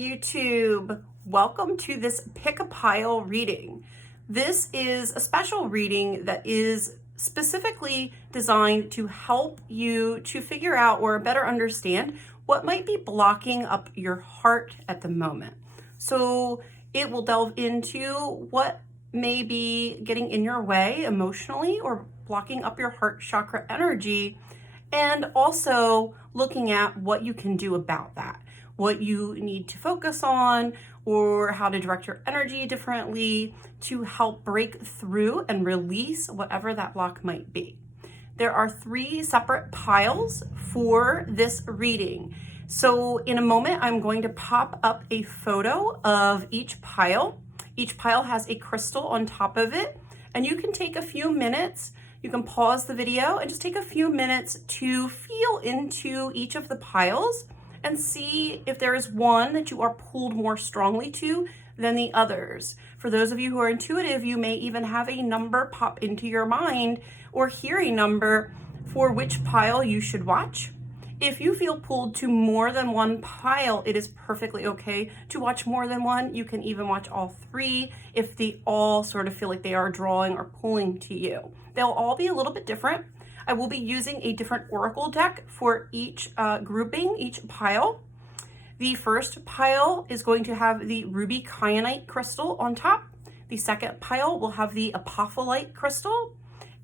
YouTube. Welcome to this Pick a Pile reading. This is a special reading that is specifically designed to help you to figure out or better understand what might be blocking up your heart at the moment. So it will delve into what may be getting in your way emotionally or blocking up your heart chakra energy, and also looking at what you can do about that, what you need to focus on, or how to direct your energy differently to help break through and release whatever that block might be. There are 3 separate piles for this reading. So in a moment, I'm going to pop up a photo of each pile. Each pile has a crystal on top of it, and you can take a few minutes. You can pause the video and just take a few minutes to feel into each of the piles and see if there is one that you are pulled more strongly to than the others. For those of you who are intuitive, you may even have a number pop into your mind or hear a number for which pile you should watch. If you feel pulled to more than one pile, it is perfectly okay to watch more than one. You can even watch all 3 if they all sort of feel like they are drawing or pulling to you. They'll all be a little bit different. I will be using a different oracle deck for each grouping, each pile. The first pile is going to have the ruby kyanite crystal on top. The second pile will have the apophyllite crystal.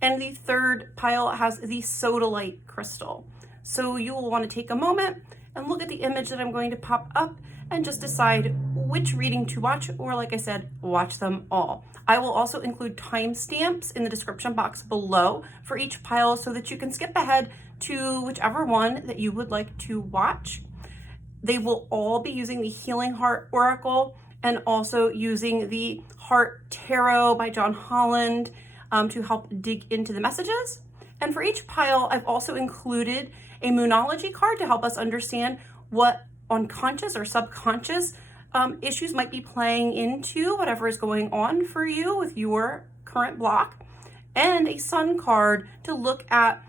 And the third pile has the sodalite crystal. So you will want to take a moment and look at the image that I'm going to pop up and just decide which reading to watch, or like I said, watch them all. I will also include timestamps in the description box below for each pile so that you can skip ahead to whichever one that you would like to watch. They will all be using the Healing Heart Oracle and also using the Heart Tarot by Holland to help dig into the messages. And for each pile, I've also included a Moonology card to help us understand what unconscious or subconscious issues might be playing into whatever is going on for you with your current block, and a Sun card to look at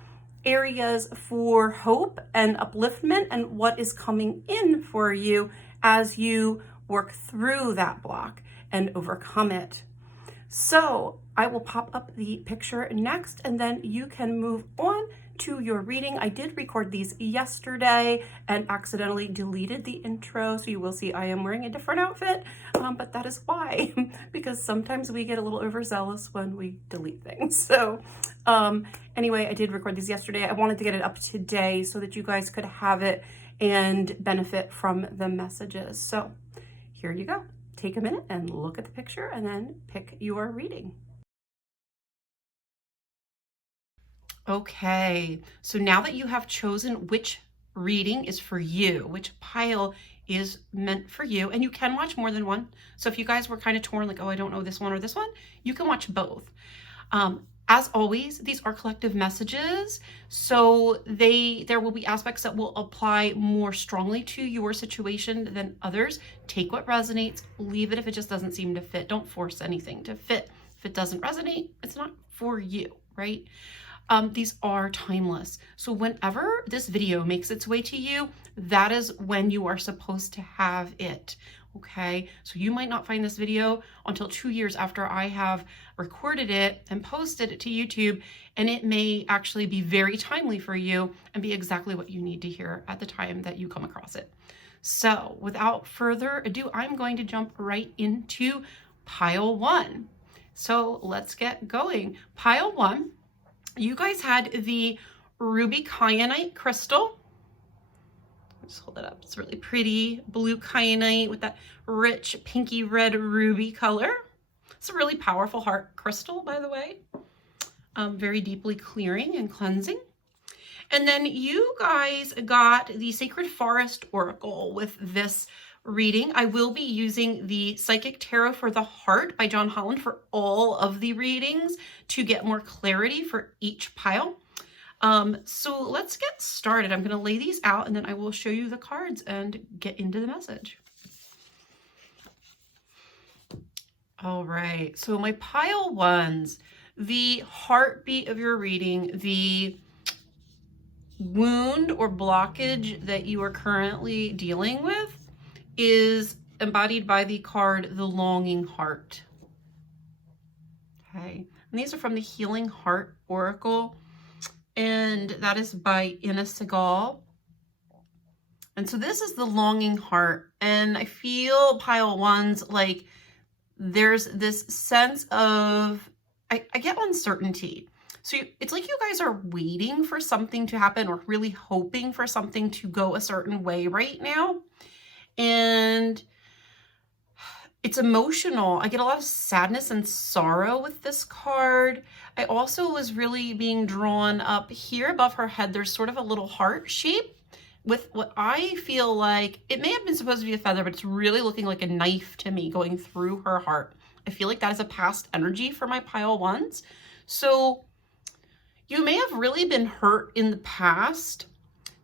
areas for hope and upliftment and what is coming in for you as you work through that block and overcome it. So I will pop up the picture next, and then you can move on to your reading. I did record these yesterday and accidentally deleted the intro, so you will see I am wearing a different outfit, but that is why, because sometimes we get a little overzealous when we delete things. So anyway, I did record these yesterday. I wanted to get it up today so that you guys could have it and benefit from the messages. So here you go. Take a minute and look at the picture and then pick your reading. Okay, so now that you have chosen which reading is for you, which pile is meant for you, and you can watch more than one. So if you guys were kind of torn, like, oh, I don't know this one or this one, you can watch both. As always, these are collective messages, so there will be aspects that will apply more strongly to your situation than others. Take what resonates, leave it if it just doesn't seem to fit. Don't force anything to fit. If it doesn't resonate, it's not for you, right? These are timeless. So whenever this video makes its way to you, that is when you are supposed to have it. Okay, so you might not find this video until 2 years after I have recorded it and posted it to YouTube, and it may actually be very timely for you and be exactly what you need to hear at the time that you come across it. So without further ado, I'm going to jump right into pile 1. So let's get going. Pile 1, you guys had the ruby kyanite crystal. Just hold it up. It's really pretty blue kyanite with that rich pinky red ruby color. It's a really powerful heart crystal, by the way. Very deeply clearing and cleansing. And then you guys got the Sacred Forest Oracle with this reading. I will be using the Psychic Tarot for the Heart by Holland for all of the readings to get more clarity for each pile. So let's get started. I'm going to lay these out and then I will show you the cards and get into the message. All right. So my pile 1s, the heartbeat of your reading, the wound or blockage that you are currently dealing with is embodied by the card, the Longing Heart. Okay, and these are from the Healing Heart Oracle, and that is by Segal. And so this is the Longing Heart, and I feel pile ones, like there's this sense of, I get uncertainty. So it's like you guys are waiting for something to happen or really hoping for something to go a certain way right now. And it's emotional. I get a lot of sadness and sorrow with this card. I also was really being drawn up here above her head. There's sort of a little heart shape with what I feel like, it may have been supposed to be a feather, but it's really looking like a knife to me going through her heart. I feel like that is a past energy for my pile ones. So you may have really been hurt in the past.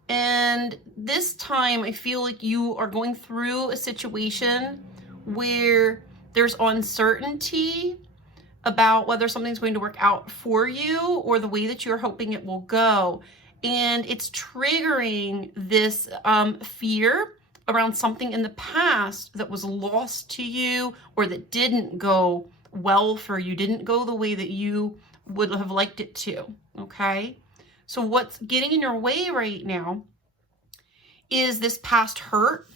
And this time I feel like you are going through a situation where there's uncertainty about whether something's going to work out for you or the way that you're hoping it will go. And it's triggering this fear around something in the past that was lost to you or that didn't go well for you, didn't go the way that you would have liked it to, okay? So what's getting in your way right now is this past hurt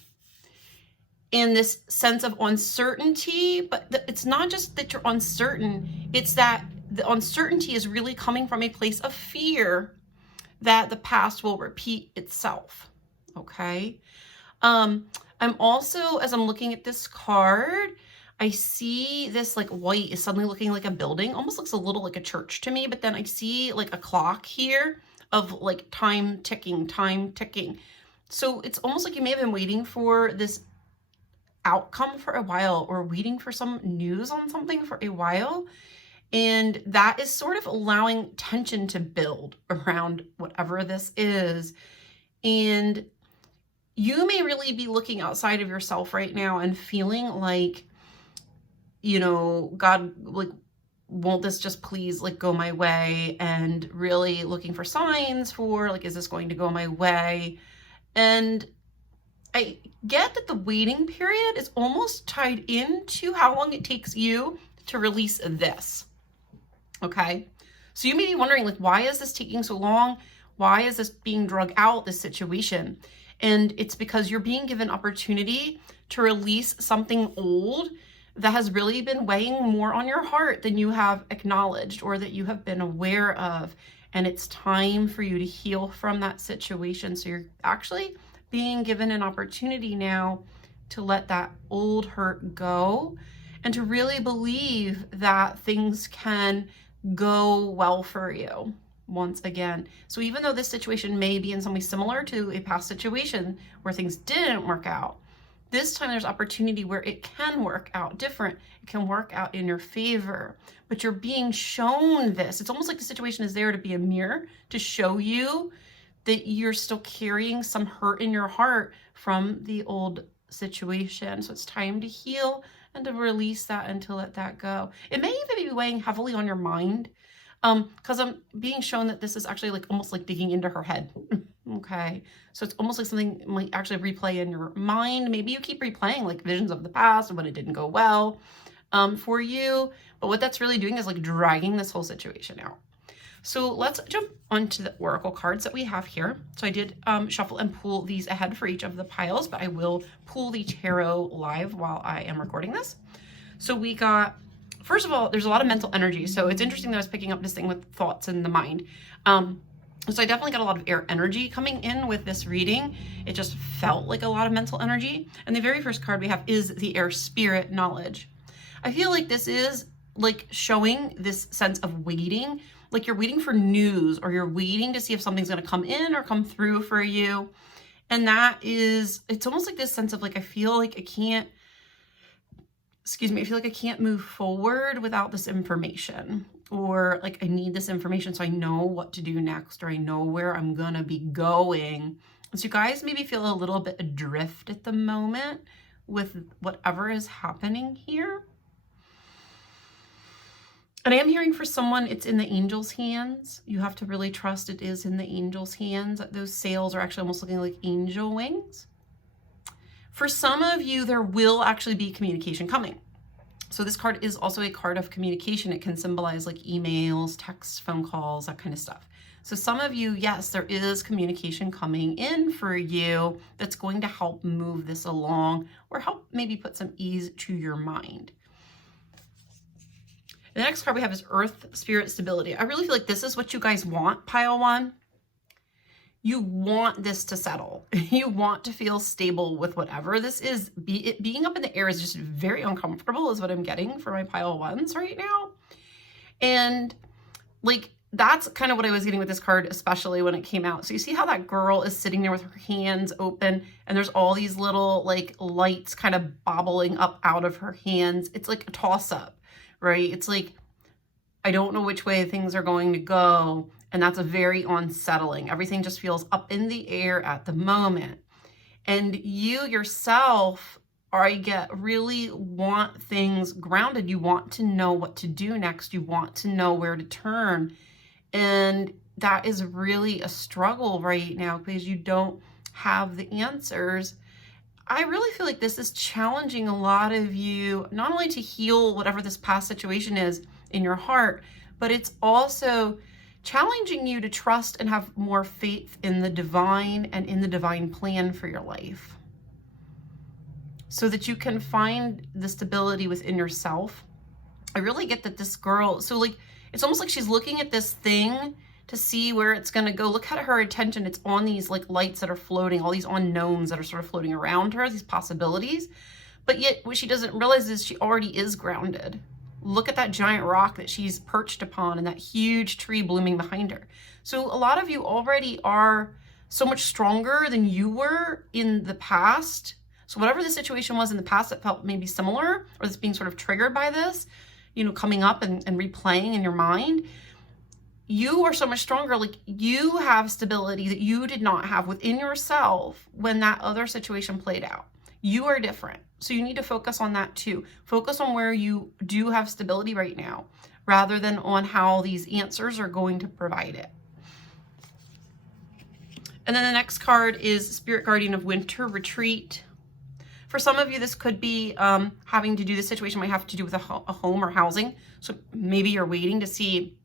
and this sense of uncertainty, but it's not just that you're uncertain, it's that the uncertainty is really coming from a place of fear that the past will repeat itself, okay? I'm also, as I'm looking at this card, I see this like white is suddenly looking like a building, almost looks a little like a church to me, but then I see like a clock here of like time ticking, time ticking. So it's almost like you may have been waiting for this outcome for a while or waiting for some news on something for a while. And that is sort of allowing tension to build around whatever this is. And you may really be looking outside of yourself right now and feeling like, you know, God, like, won't this just please like go my way? And really looking for signs for like, is this going to go my way? And I get that the waiting period is almost tied into how long it takes you to release this. Okay, so you may be wondering, like, why is this taking so long? Why is this being drug out, this situation? And it's because you're being given opportunity to release something old that has really been weighing more on your heart than you have acknowledged or that you have been aware of. And it's time for you to heal from that situation. So you're actually being given an opportunity now to let that old hurt go and to really believe that things can go well for you once again. So even though this situation may be in some way similar to a past situation where things didn't work out, this time there's opportunity where it can work out different. It can work out in your favor, but you're being shown this. It's almost like the situation is there to be a mirror to show you that you're still carrying some hurt in your heart from the old situation. So it's time to heal and to release that and to let that go. It may even be weighing heavily on your mind because I'm being shown that this is actually like almost like digging into her head. Okay, so it's almost like something might actually replay in your mind. Maybe you keep replaying like visions of the past and when it didn't go well for you, but what that's really doing is like dragging this whole situation out. So let's jump onto the oracle cards that we have here. So I did shuffle and pull these ahead for each of the piles, but I will pull the tarot live while I am recording this. So we got, first of all, there's a lot of mental energy. So it's interesting that I was picking up this thing with thoughts in the mind. So I definitely got a lot of air energy coming in with this reading. It just felt like a lot of mental energy. And the very first card we have is the air spirit knowledge. I feel like this is like showing this sense of waiting, like you're waiting for news or you're waiting to see if something's going to come in or come through for you. And that is, it's almost like this sense of like, I feel like I can't, I feel like I can't move forward without this information, or like I need this information so I know what to do next, or I know where I'm going to be going. So you guys maybe feel a little bit adrift at the moment with whatever is happening here. And I am hearing for someone, it's in the angel's hands. You have to really trust it is in the angel's hands. Those sails are actually almost looking like angel wings. For some of you, there will actually be communication coming. So this card is also a card of communication. It can symbolize like emails, texts, phone calls, that kind of stuff. So some of you, yes, there is communication coming in for you that's going to help move this along or help maybe put some ease to your mind. The next card we have is Earth, Spirit, Stability. I really feel like this is what you guys want, pile one. You want this to settle. You want to feel stable with whatever this is. Being up in the air is just very uncomfortable is what I'm getting for my pile ones right now. And like, that's kind of what I was getting with this card, especially when it came out. So you see how that girl is sitting there with her hands open and there's all these little like lights kind of bobbling up out of her hands. It's like a toss up, right? It's like, I don't know which way things are going to go. And that's a very unsettling. Everything just feels up in the air at the moment. And you yourself, I get, really want things grounded. You want to know what to do next. You want to know where to turn. And that is really a struggle right now because you don't have the answers. I really feel like this is challenging a lot of you, not only to heal whatever this past situation is in your heart, but it's also challenging you to trust and have more faith in the divine and in the divine plan for your life so that you can find the stability within yourself. I really get that this girl, so like, it's almost like she's looking at this thing to see where it's going to go. Look at her attention. It's on these like lights that are floating, all these unknowns that are sort of floating around her, these possibilities. But yet what she doesn't realize is she already is grounded. Look at that giant rock that she's perched upon and that huge tree blooming behind her. So a lot of you already are so much stronger than you were in the past. So whatever the situation was in the past that felt maybe similar or that's being sort of triggered by this, you know, coming up and replaying in your mind, you are so much stronger. Like you have stability that you did not have within yourself when that other situation played out. You are different. So you need to focus on that too. Focus on where you do have stability right now, rather than on how these answers are going to provide it. And then the next card is Spirit Guardian of Winter, Retreat. For some of you, this could be having to do, this situation might have to do with a home or housing. So maybe you're waiting to see,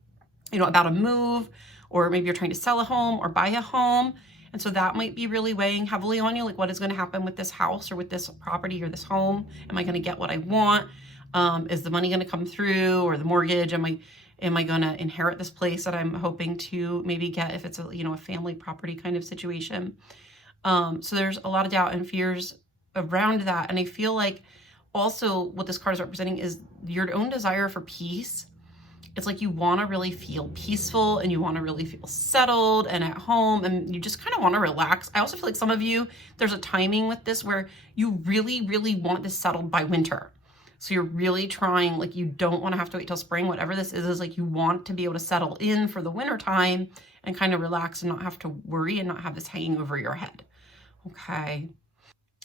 you know, about a move, or maybe you're trying to sell a home or buy a home. And so that might be really weighing heavily on you. Like, what is going to happen with this house or with this property or this home? Am I going to get what I want? Is the money going to come through, or the mortgage? Am I going to inherit this place that I'm hoping to maybe get if it's a, you know, a family property kind of situation? So there's a lot of doubt and fears around that. And I feel like also what this card is representing is your own desire for peace. It's like you want to really feel peaceful and you want to really feel settled and at home, and you just kind of want to relax. I also feel like some of you, there's a timing with this where you really, really want this settled by winter. So you're really trying, like, you don't want to have to wait till spring. Whatever this is like you want to be able to settle in for the winter time and kind of relax and not have to worry and not have this hanging over your head. Okay.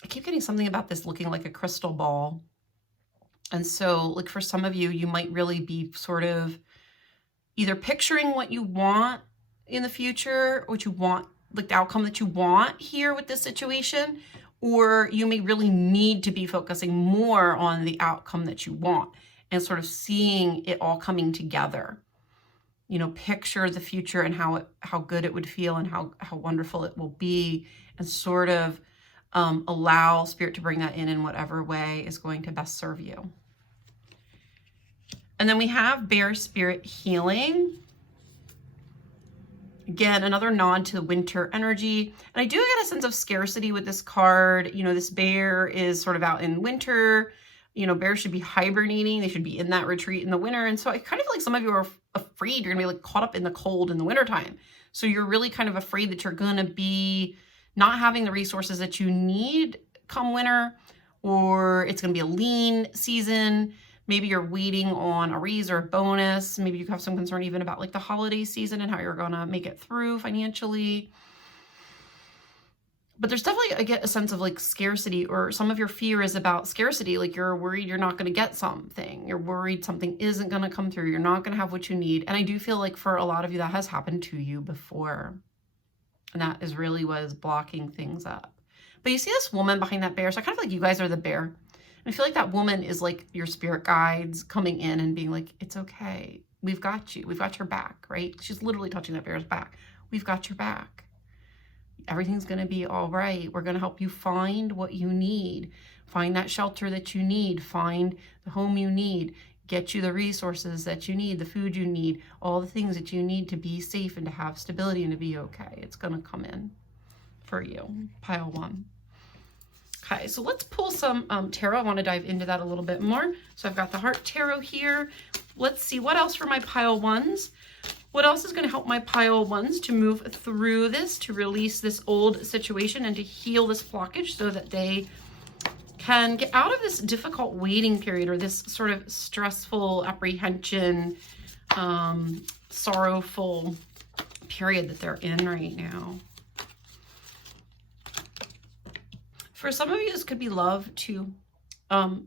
I keep getting something about this looking like a crystal ball. And so, like, for some of you, you might really be sort of either picturing what you want in the future, what you want, like the outcome that you want here with this situation, or you may really need to be focusing more on the outcome that you want and sort of seeing it all coming together. You know, picture the future and how good it would feel and how wonderful it will be, and sort of allow Spirit to bring that in whatever way is going to best serve you. And then we have Bear Spirit Healing. Again, another nod to winter energy. And I do get a sense of scarcity with this card. You know, this bear is sort of out in winter. You know, bears should be hibernating. They should be in that retreat in the winter. And so I kind of feel like some of you are afraid you're gonna be like caught up in the cold in the wintertime. So you're really kind of afraid that you're gonna be not having the resources that you need come winter, or it's gonna be a lean season. Maybe you're waiting on a raise or a bonus. Maybe you have some concern even about like the holiday season and how you're gonna make it through financially. But there's definitely, I get a sense of like scarcity, or some of your fear is about scarcity. Like you're worried you're not gonna get something. You're worried something isn't gonna come through. You're not gonna have what you need. And I do feel like for a lot of you that has happened to you before. And that is really what is blocking things up. But you see this woman behind that bear. So I kind of feel like you guys are the bear. And I feel like that woman is like your spirit guides coming in and being like, it's okay. We've got you. We've got your back, right? She's literally touching that bear's back. We've got your back. Everything's going to be all right. We're going to help you find what you need. Find that shelter that you need. Find the home you need. Get you the resources that you need, the food you need, all the things that you need to be safe and to have stability and to be okay. It's going to come in for you. Pile 1. Okay, so let's pull some tarot. I want to dive into that a little bit more. So I've got the Heart Tarot here. Let's see what else for my pile 1s. What else is going to help my pile 1s to move through this, to release this old situation and to heal this blockage so that they can get out of this difficult waiting period or this sort of stressful apprehension, sorrowful period that they're in right now. For some of you, this could be love too.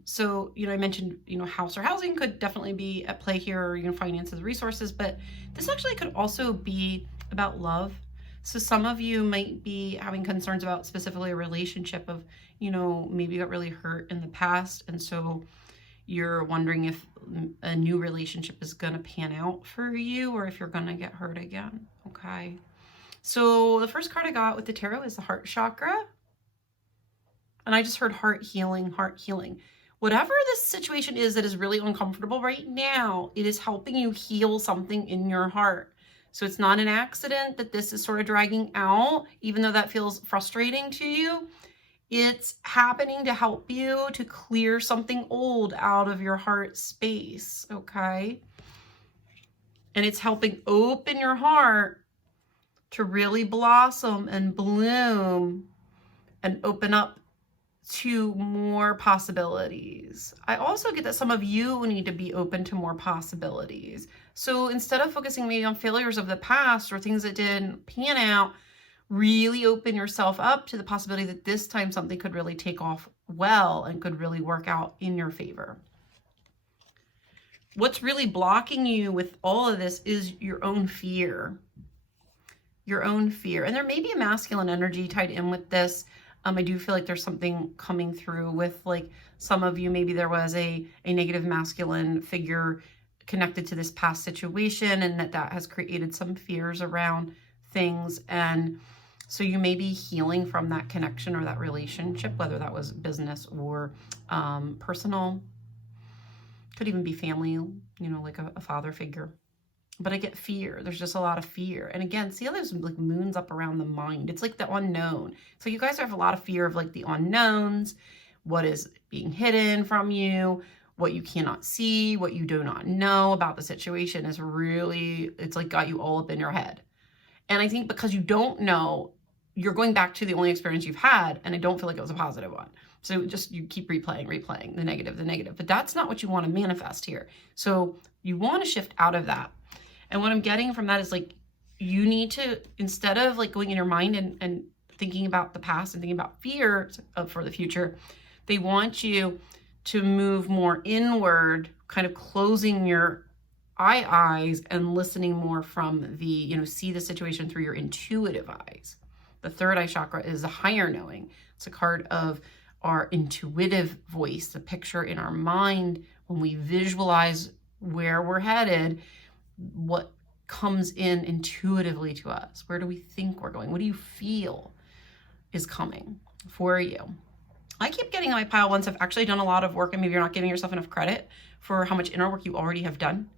So, I mentioned, house or housing could definitely be at play here, or, finances, resources, but this actually could also be about love. So some of you might be having concerns about specifically a relationship of, maybe you got really hurt in the past. And so you're wondering if a new relationship is going to pan out for you or if you're going to get hurt again. Okay. So the first card I got with the tarot is the heart chakra. And I just heard heart healing, heart healing. Whatever this situation is that is really uncomfortable right now, it is helping you heal something in your heart. So it's not an accident that this is sort of dragging out, even though that feels frustrating to you. It's happening to help you to clear something old out of your heart space, okay? And it's helping open your heart to really blossom and bloom and open up to more possibilities. I also get that some of you need to be open to more possibilities. So instead of focusing maybe on failures of the past or things that didn't pan out, really open yourself up to the possibility that this time something could really take off well and could really work out in your favor. What's really blocking you with all of this is your own fear. Your own fear. And there may be a masculine energy tied in with this. I do feel like there's something coming through with like some of you, maybe there was a negative masculine figure connected to this past situation and that has created some fears around things. And so you may be healing from that connection or that relationship, whether that was business or personal. Could even be family, like a father figure. But I get fear. There's just a lot of fear. And again, see how there's like moons up around the mind. It's like the unknown. So you guys have a lot of fear of like the unknowns, what is being hidden from you, what you cannot see, what you do not know about the situation is really, it's like got you all up in your head. And I think because you don't know, you're going back to the only experience you've had. And I don't feel like it was a positive one. So just you keep replaying the negative. But that's not what you want to manifest here. So you want to shift out of that. And what I'm getting from that is like, you need to, instead of like going in your mind and thinking about the past and thinking about fear for the future, they want you to move more inward, kind of closing your eyes and listening more from the, see the situation through your intuitive eyes. The third eye chakra is the higher knowing. It's a card of our intuitive voice, the picture in our mind when we visualize where we're headed. What comes in intuitively to us? Where do we think we're going? What do you feel is coming for you? I keep getting on my pile 1s have actually done a lot of work, and maybe you're not giving yourself enough credit for how much inner work you already have done.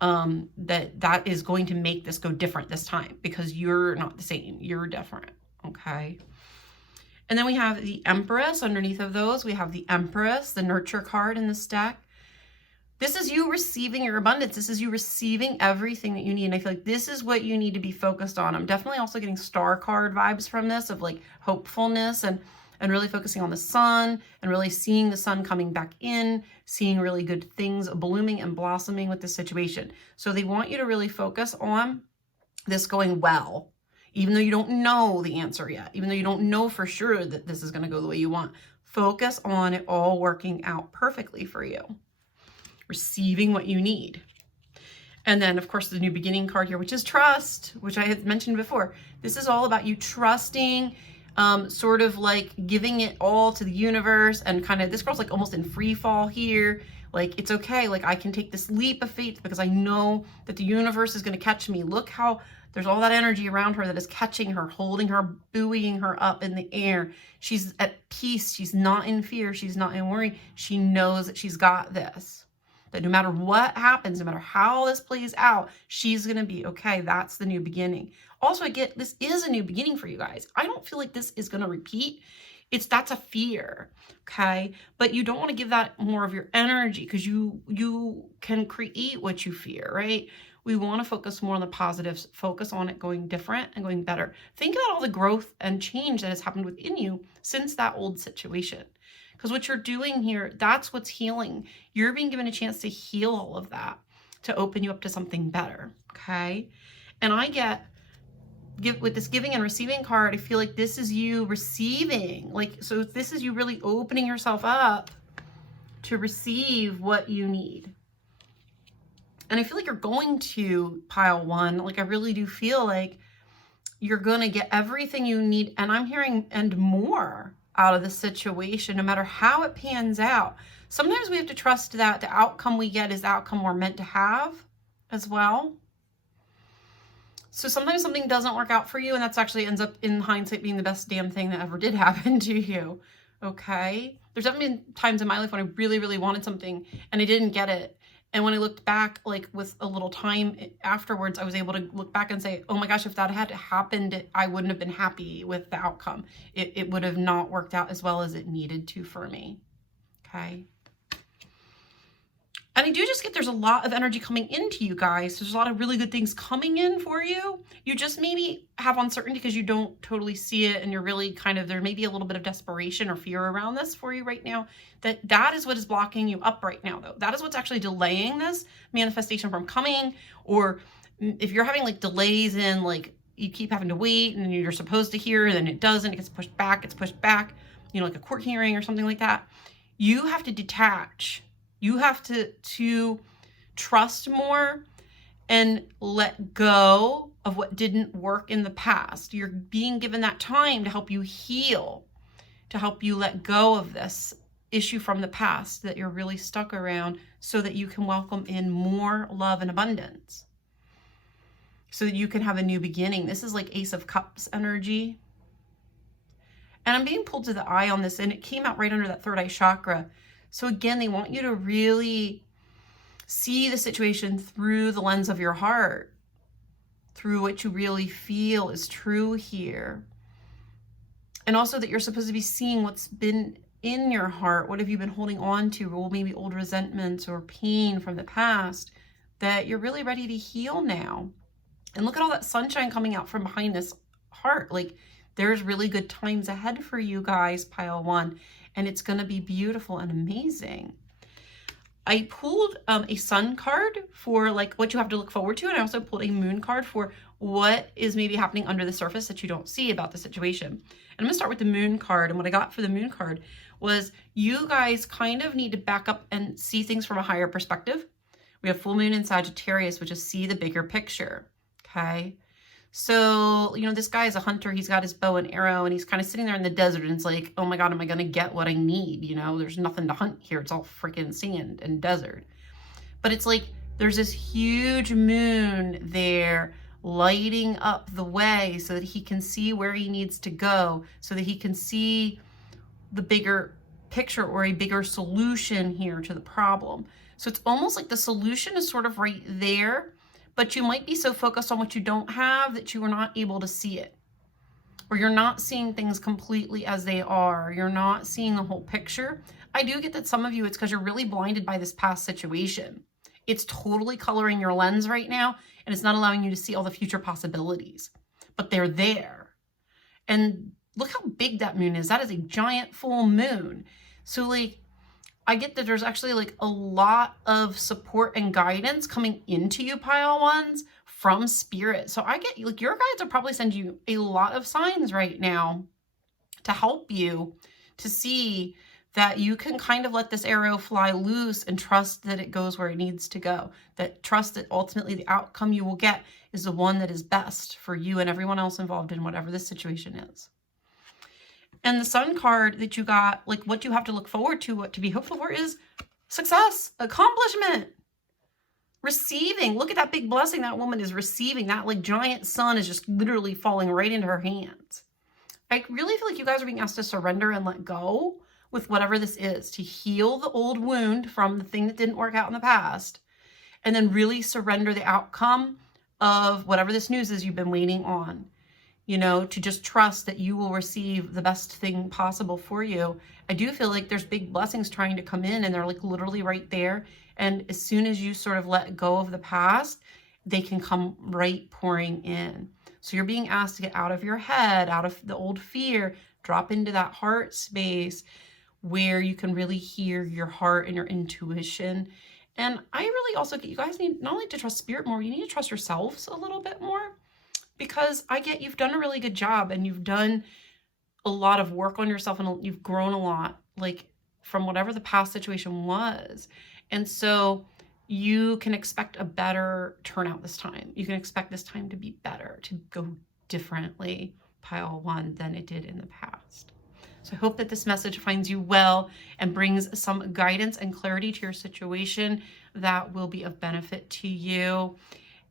That is going to make this go different this time because you're not the same. You're different. Okay. And then we have the Empress. Underneath of those, we have the Empress, the nurture card in this deck. This is you receiving your abundance. This is you receiving everything that you need. And I feel like this is what you need to be focused on. I'm definitely also getting star card vibes from this of like hopefulness and really focusing on the sun and really seeing the sun coming back in, seeing really good things blooming and blossoming with this situation. So they want you to really focus on this going well, even though you don't know the answer yet, even though you don't know for sure that this is going to go the way you want. Focus on it all working out perfectly for you. Receiving what you need. And then of course the new beginning card here, which is trust, which I had mentioned before. This is all about you trusting sort of like giving it all to the universe, and kind of, this girl's like almost in free fall here. Like, it's okay. Like, I can take this leap of faith because I know that the universe is going to catch me. Look how there's all that energy around her that is catching her, holding her, buoying her up in the air. She's at peace. She's not in fear. She's not in worry. She knows that she's got this. That no matter what happens, no matter how this plays out, she's going to be okay. That's the new beginning. Also, I get, this is a new beginning for you guys. I don't feel like this is going to repeat. That's a fear, okay? But you don't want to give that more of your energy, because you can create what you fear, right? We want to focus more on the positives, focus on it going different and going better. Think about all the growth and change that has happened within you since that old situation. Because what you're doing here, that's what's healing. You're being given a chance to heal all of that, to open you up to something better, okay? And I get, with this giving and receiving card, I feel like this is you receiving. Like, so this is you really opening yourself up to receive what you need. And I feel like you're going to, pile one. Like, I really do feel like you're going to get everything you need. And I'm hearing, and more out of the situation, no matter how it pans out. Sometimes we have to trust that the outcome we get is the outcome we're meant to have as well. So sometimes something doesn't work out for you, and that's actually ends up in hindsight being the best damn thing that ever did happen to you. Okay? There's definitely been times in my life when I really, really wanted something and I didn't get it. And when I looked back, like with a little time afterwards, I was able to look back and say, oh my gosh, if that had happened, I wouldn't have been happy with the outcome. It would have not worked out as well as it needed to for me. Okay? And I do just get, there's a lot of energy coming into you guys. There's a lot of really good things coming in for you. You just maybe have uncertainty because you don't totally see it, and you're really kind of, there may be a little bit of desperation or fear around this for you right now. That is what is blocking you up right now, though. That is what's actually delaying this manifestation from coming. Or if you're having like delays in, like, you keep having to wait and you're supposed to hear, then it doesn't, it gets pushed back, you know, like a court hearing or something like that. You have to detach. You have to trust more and let go of what didn't work in the past. You're being given that time to help you heal, to help you let go of this issue from the past that you're really stuck around, so that you can welcome in more love and abundance, so that you can have a new beginning. This is like Ace of Cups energy. And I'm being pulled to the eye on this, and it came out right under that third eye chakra. So again, they want you to really see the situation through the lens of your heart, through what you really feel is true here. And also that you're supposed to be seeing what's been in your heart. What have you been holding on to? Or maybe old resentments or pain from the past that you're really ready to heal now. And look at all that sunshine coming out from behind this heart. Like, there's really good times ahead for you guys, pile one. And it's going to be beautiful and amazing. I pulled a sun card for like what you have to look forward to. And I also pulled a moon card for what is maybe happening under the surface that you don't see about the situation. And I'm going to start with the moon card. And what I got for the moon card was, you guys kind of need to back up and see things from a higher perspective. We have full moon in Sagittarius, which is see the bigger picture. Okay. So, you know, this guy is a hunter. He's got his bow and arrow, and he's kind of sitting there in the desert, and it's like, oh my God, am I going to get what I need? You know, there's nothing to hunt here. It's all freaking sand and desert. But it's like, there's this huge moon there lighting up the way so that he can see where he needs to go, so that he can see the bigger picture or a bigger solution here to the problem. So it's almost like the solution is sort of right there, but you might be so focused on what you don't have that you are not able to see it. Or you're not seeing things completely as they are. You're not seeing the whole picture. I do get that some of you, it's because you're really blinded by this past situation. It's totally coloring your lens right now, and it's not allowing you to see all the future possibilities. But they're there. And look how big that moon is. That is a giant full moon. So like, I get that there's actually like a lot of support and guidance coming into you, pile ones, from spirit. So I get like, your guides will probably send you a lot of signs right now to help you to see that you can kind of let this arrow fly loose and trust that it goes where it needs to go. That trust that ultimately the outcome you will get is the one that is best for you and everyone else involved in whatever this situation is. And the Sun card that you got, like what you have to look forward to, what to be hopeful for is success, accomplishment, receiving. Look at that big blessing that woman is receiving. That like giant sun is just literally falling right into her hands. I really feel like you guys are being asked to surrender and let go with whatever this is, to heal the old wound from the thing that didn't work out in the past, and then really surrender the outcome of whatever this news is you've been waiting on. You know, to just trust that you will receive the best thing possible for you. I do feel like there's big blessings trying to come in, and they're like literally right there. And as soon as you sort of let go of the past, they can come right pouring in. So you're being asked to get out of your head, out of the old fear, drop into that heart space where you can really hear your heart and your intuition. And I really also get, you guys need not only to trust spirit more, you need to trust yourselves a little bit more. Because I get you've done a really good job, and you've done a lot of work on yourself, and you've grown a lot, like from whatever the past situation was. And so you can expect a better turnout this time. You can expect this time to be better, to go differently, pile one, than it did in the past. So I hope that this message finds you well and brings some guidance and clarity to your situation that will be of benefit to you.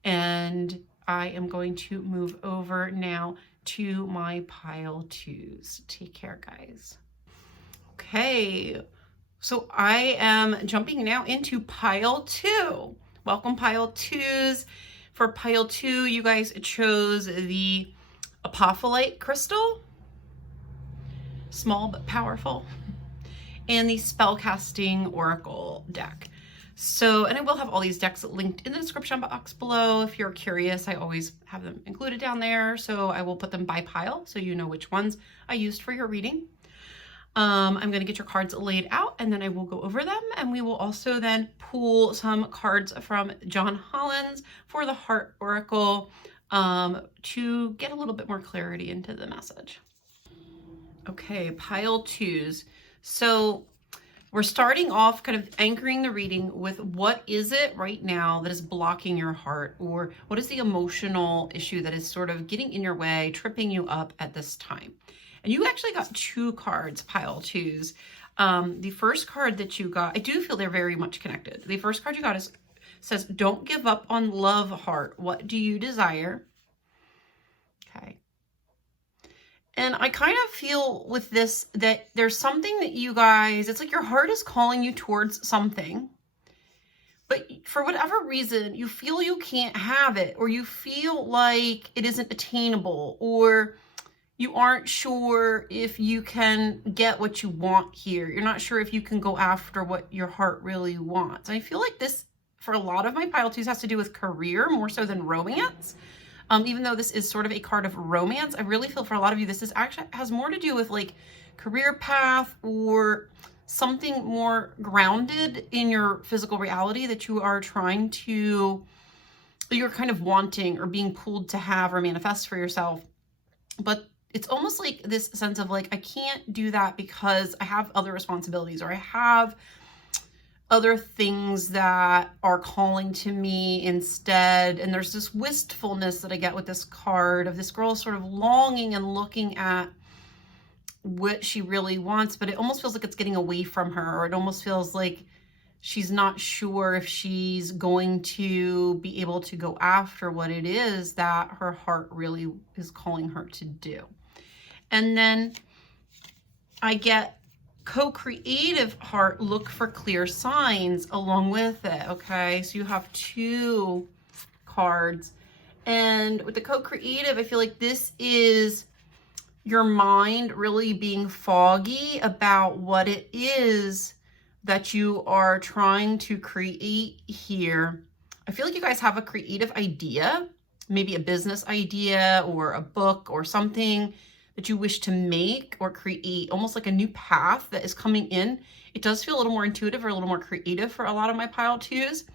And I am going to move over now to my pile twos. Take care, guys. Okay, so I am jumping now into pile two. Welcome, pile twos. For pile two, you guys chose the Apophyllite crystal, small but powerful, and the Spellcasting Oracle deck. So, and I will have all these decks linked in the description box below. If you're curious, I always have them included down there. So I will put them by pile so you know which ones I used for your reading. I'm going to get your cards laid out, and then I will go over them. And we will also then pull some cards from John Holland's for the Heart Oracle to get a little bit more clarity into the message. Okay, pile twos. So we're starting off kind of anchoring the reading with what is it right now that is blocking your heart, or what is the emotional issue that is sort of getting in your way, tripping you up at this time. And you actually got two cards, pile twos. The first card that you got, I do feel they're very much connected. The first card you got says, don't give up on love, heart. What do you desire? Okay. And I kind of feel with this that there's something that you guys, it's like your heart is calling you towards something, but for whatever reason, you feel you can't have it, or you feel like it isn't attainable, or you aren't sure if you can get what you want here. You're not sure if you can go after what your heart really wants. I feel like this, for a lot of my pile twos, has to do with career more so than romance. Even though this is sort of a card of romance, I really feel for a lot of you, this is actually has more to do with like career path or something more grounded in your physical reality that you are trying to, you're kind of wanting or being pulled to have or manifest for yourself. But it's almost like this sense of like, I can't do that because I have other responsibilities, or I have other things that are calling to me instead. And there's this wistfulness that I get with this card of this girl sort of longing and looking at what she really wants, but it almost feels like it's getting away from her, or it almost feels like she's not sure if she's going to be able to go after what it is that her heart really is calling her to do. And then I get co-creative heart, look for clear signs along with it. Okay, so you have two cards, and with the co-creative, I feel like this is your mind really being foggy about what it is that you are trying to create here. I feel like you guys have a creative idea, maybe a business idea or a book or something that you wish to make or create, almost like a new path that is coming in. It does feel a little more intuitive or a little more creative for a lot of my pile twos.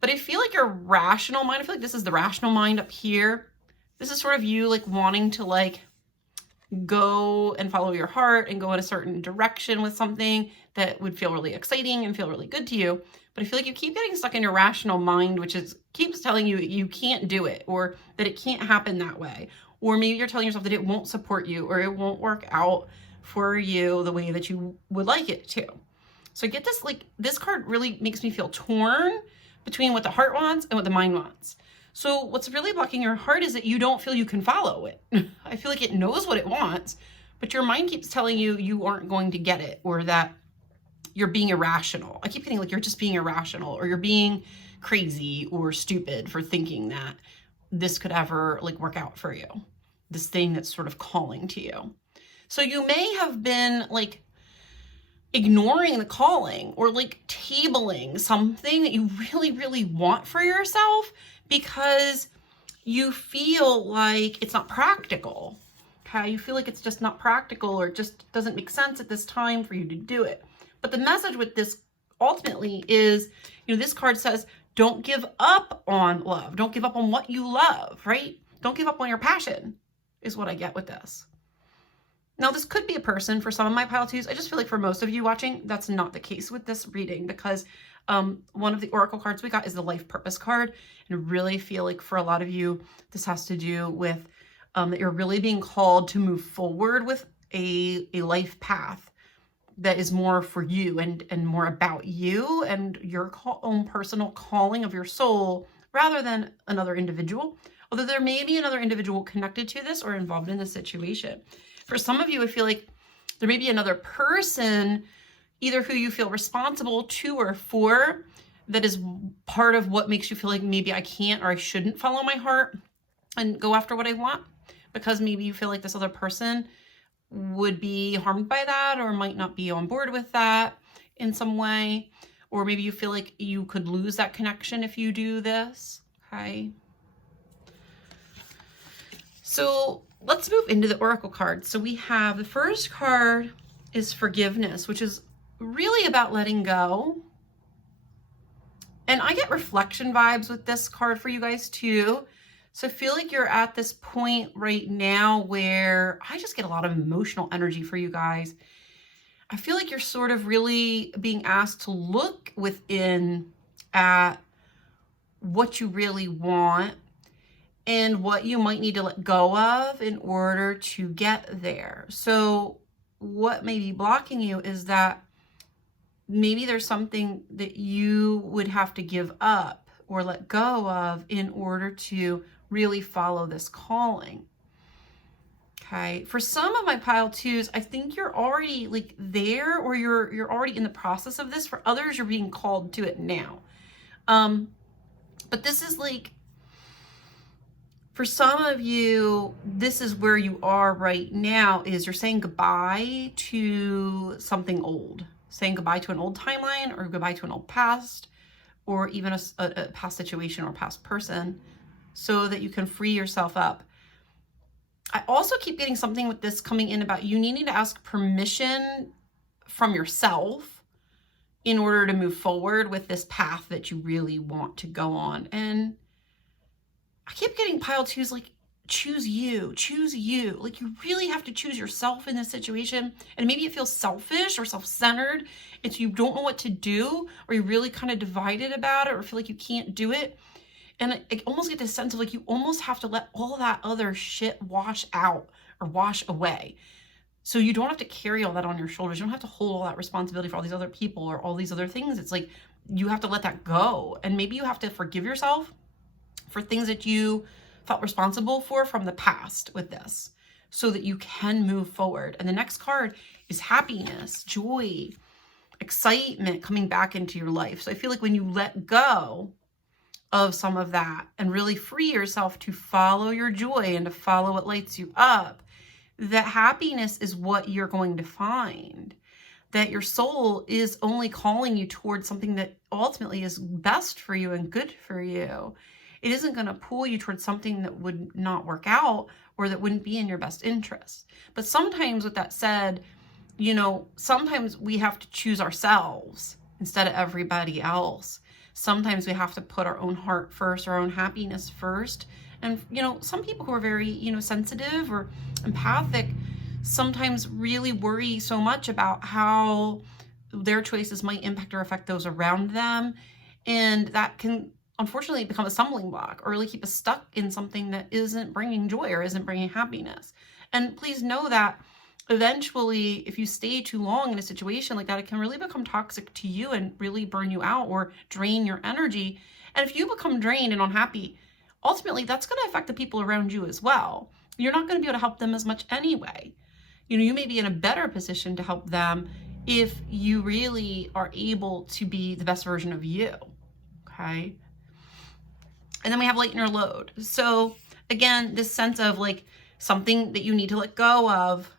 But I feel like your rational mind, I feel like this is the rational mind up here. This is sort of you like wanting to like go and follow your heart and go in a certain direction with something that would feel really exciting and feel really good to you. But I feel like you keep getting stuck in your rational mind, which is keeps telling you you can't do it, or that it can't happen that way, or maybe you're telling yourself that it won't support you or it won't work out for you the way that you would like it to. So I get this, like, this card really makes me feel torn between what the heart wants and what the mind wants. So what's really blocking your heart is that you don't feel you can follow it. I feel like it knows what it wants, but your mind keeps telling you you aren't going to get it, or that you're being irrational. I keep getting like you're just being irrational, or you're being crazy or stupid for thinking that this could ever like work out for you. This thing that's sort of calling to you. So you may have been like ignoring the calling, or like tabling something that you really, really want for yourself because you feel like it's not practical. Okay, you feel like it's just not practical, or it just doesn't make sense at this time for you to do it. But the message with this ultimately is, this card says, don't give up on love. Don't give up on what you love, right? Don't give up on your passion is what I get with this. Now, this could be a person for some of my pile twos. I just feel like for most of you watching, that's not the case with this reading, because one of the oracle cards we got is the life purpose card. And I really feel like for a lot of you, this has to do with that you're really being called to move forward with a life path that is more for you and more about you and your own personal calling of your soul, rather than another individual. Although there may be another individual connected to this or involved in this situation. For some of you, I feel like there may be another person, either who you feel responsible to or for, that is part of what makes you feel like maybe I can't or I shouldn't follow my heart and go after what I want, because maybe you feel like this other person would be harmed by that or might not be on board with that in some way. Or maybe you feel like you could lose that connection if you do this, okay? So let's move into the oracle cards. So we have the first card is forgiveness, which is really about letting go. And I get reflection vibes with this card for you guys too. So I feel like you're at this point right now where I just get a lot of emotional energy for you guys. I feel like you're sort of really being asked to look within at what you really want and what you might need to let go of in order to get there. So what may be blocking you is that maybe there's something that you would have to give up or let go of in order to really follow this calling. Okay, for some of my pile twos, I think you're already like there, or you're already in the process of this. For others, you're being called to it now. But this is like, for some of you, this is where you are right now, is you're saying goodbye to something old, saying goodbye to an old timeline or goodbye to an old past, or even a past situation or past person, so that you can free yourself up. I also keep getting something with this coming in about you needing to ask permission from yourself in order to move forward with this path that you really want to go on. And I keep getting pile twos like, choose you. Like, you really have to choose yourself in this situation. And maybe it feels selfish or self-centered. It's you don't know what to do, or you're really kind of divided about it, or feel like you can't do it. And I almost get this sense of like you almost have to let all that other shit wash out or wash away. So you don't have to carry all that on your shoulders. You don't have to hold all that responsibility for all these other people or all these other things. It's like you have to let that go. And maybe you have to forgive yourself for things that you felt responsible for from the past with this, so that you can move forward. And the next card is happiness, joy, excitement coming back into your life. So I feel like when you let go of some of that and really free yourself to follow your joy and to follow what lights you up, that happiness is what you're going to find, that your soul is only calling you towards something that ultimately is best for you and good for you. It isn't going to pull you towards something that would not work out or that wouldn't be in your best interest. But sometimes, with that said, sometimes we have to choose ourselves instead of everybody else. Sometimes we have to put our own heart first, our own happiness first. And, some people who are very, sensitive or empathic sometimes really worry so much about how their choices might impact or affect those around them. And that can unfortunately become a stumbling block or really keep us stuck in something that isn't bringing joy or isn't bringing happiness. And please know that eventually, if you stay too long in a situation like that, it can really become toxic to you and really burn you out or drain your energy. And if you become drained and unhappy, ultimately that's going to affect the people around you as well. You're not going to be able to help them as much anyway. You know, you may be in a better position to help them if you really are able to be the best version of you. Okay. And then we have lighten or load. So again, this sense of like something that you need to let go of.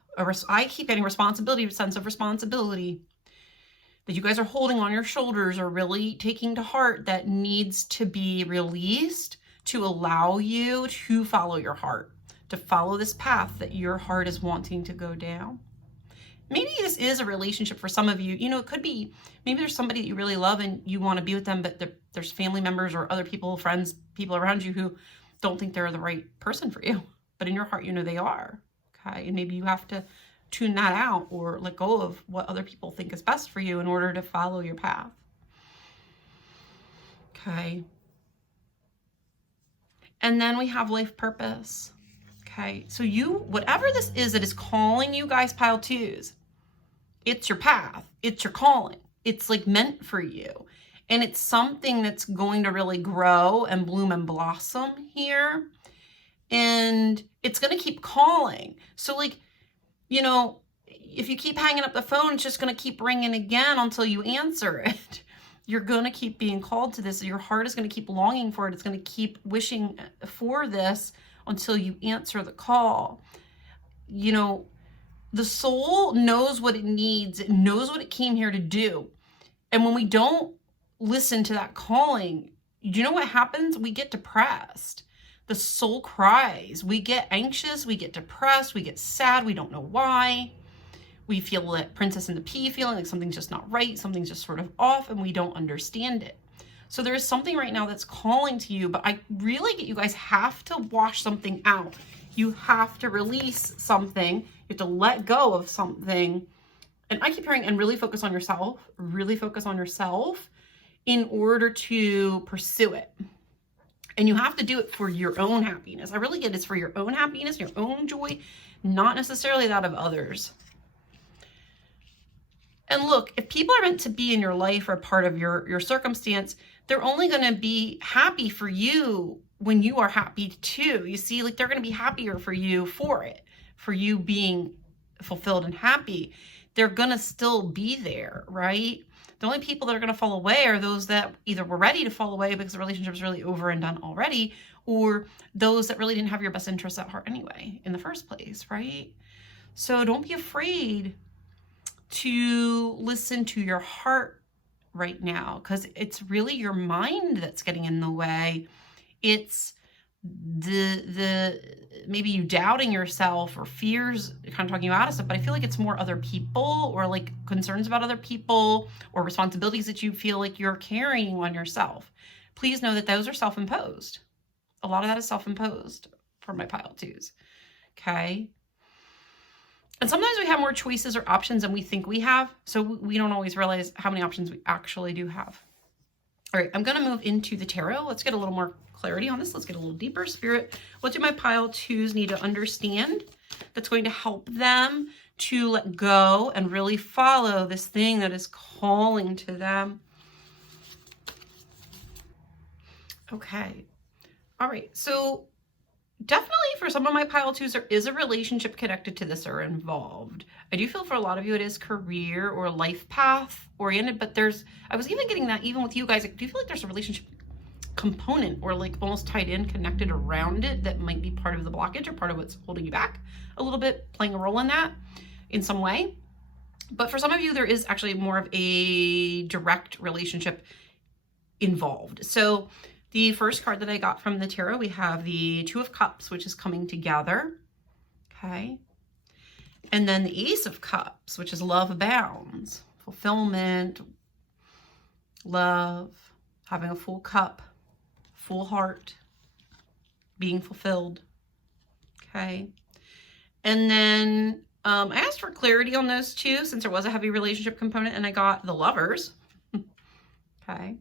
I keep getting responsibility, sense of responsibility that you guys are holding on your shoulders or really taking to heart that needs to be released to allow you to follow your heart, to follow this path that your heart is wanting to go down. Maybe this is a relationship for some of you. You know, it could be, maybe there's somebody that you really love and you want to be with them, but there's family members or other people, friends, people around you who don't think they're the right person for you. But in your heart, you know they are. Okay. And maybe you have to tune that out or let go of what other people think is best for you in order to follow your path. Okay. And then we have life purpose. Okay. So whatever this is that is calling you guys pile twos, it's your path. It's your calling. It's like meant for you. And it's something that's going to really grow and bloom and blossom here. And it's going to keep calling. So like, you know, if you keep hanging up the phone, it's just going to keep ringing again until you answer it. You're going to keep being called to this. Your heart is going to keep longing for it. It's going to keep wishing for this until you answer the call. You know, the soul knows what it needs. It knows what it came here to do. And when we don't listen to that calling, you know what happens? We get depressed. The soul cries. We get anxious. We get depressed. We get sad. We don't know why. We feel that Princess and the Pea feeling like something's just not right. Something's just sort of off and we don't understand it. So there is something right now that's calling to you, but I really get you guys have to wash something out. You have to release something. You have to let go of something. And I keep hearing, and really focus on yourself, in order to pursue it. And you have to do it for your own happiness. I really get it's for your own happiness, your own joy, not necessarily that of others. And look, if people are meant to be in your life or a part of your circumstance, they're only going to be happy for you when you are happy too. You see, like they're going to be happier for you for it, for you being fulfilled and happy. They're going to still be there, right? The only people that are going to fall away are those that either were ready to fall away because the relationship is really over and done already, or those that really didn't have your best interests at heart anyway in the first place, right? So don't be afraid to listen to your heart right now, because it's really your mind that's getting in the way. It's the maybe you doubting yourself or fears kind of talking you out of stuff, but I feel like it's more other people or like concerns about other people or responsibilities that you feel like you're carrying on yourself. Please know that those are self-imposed. A lot of that is self-imposed for my pile twos. Okay. And sometimes we have more choices or options than we think we have. So we don't always realize how many options we actually do have. All right, I'm going to move into the tarot. Let's get a little more clarity on this. Let's get a little deeper. Spirit, what do my pile twos need to understand that's going to help them to let go and really follow this thing that is calling to them? Okay. All right. So definitely for some of my pile twos, there is a relationship connected to this or involved. I do feel for a lot of you it is career or life path oriented, but I was even getting that even with you guys. I do feel like there's a relationship component or like almost tied in, connected around it that might be part of the blockage or part of what's holding you back a little bit, playing a role in that in some way. But for some of you, there is actually more of a direct relationship involved. So the first card that I got from the tarot, we have the Two of Cups, which is coming together. Okay. And then the Ace of Cups, which is love abounds, fulfillment, love, having a full cup, full heart, being fulfilled. Okay. And then I asked for clarity on those two since there was a heavy relationship component, and I got the Lovers. Okay.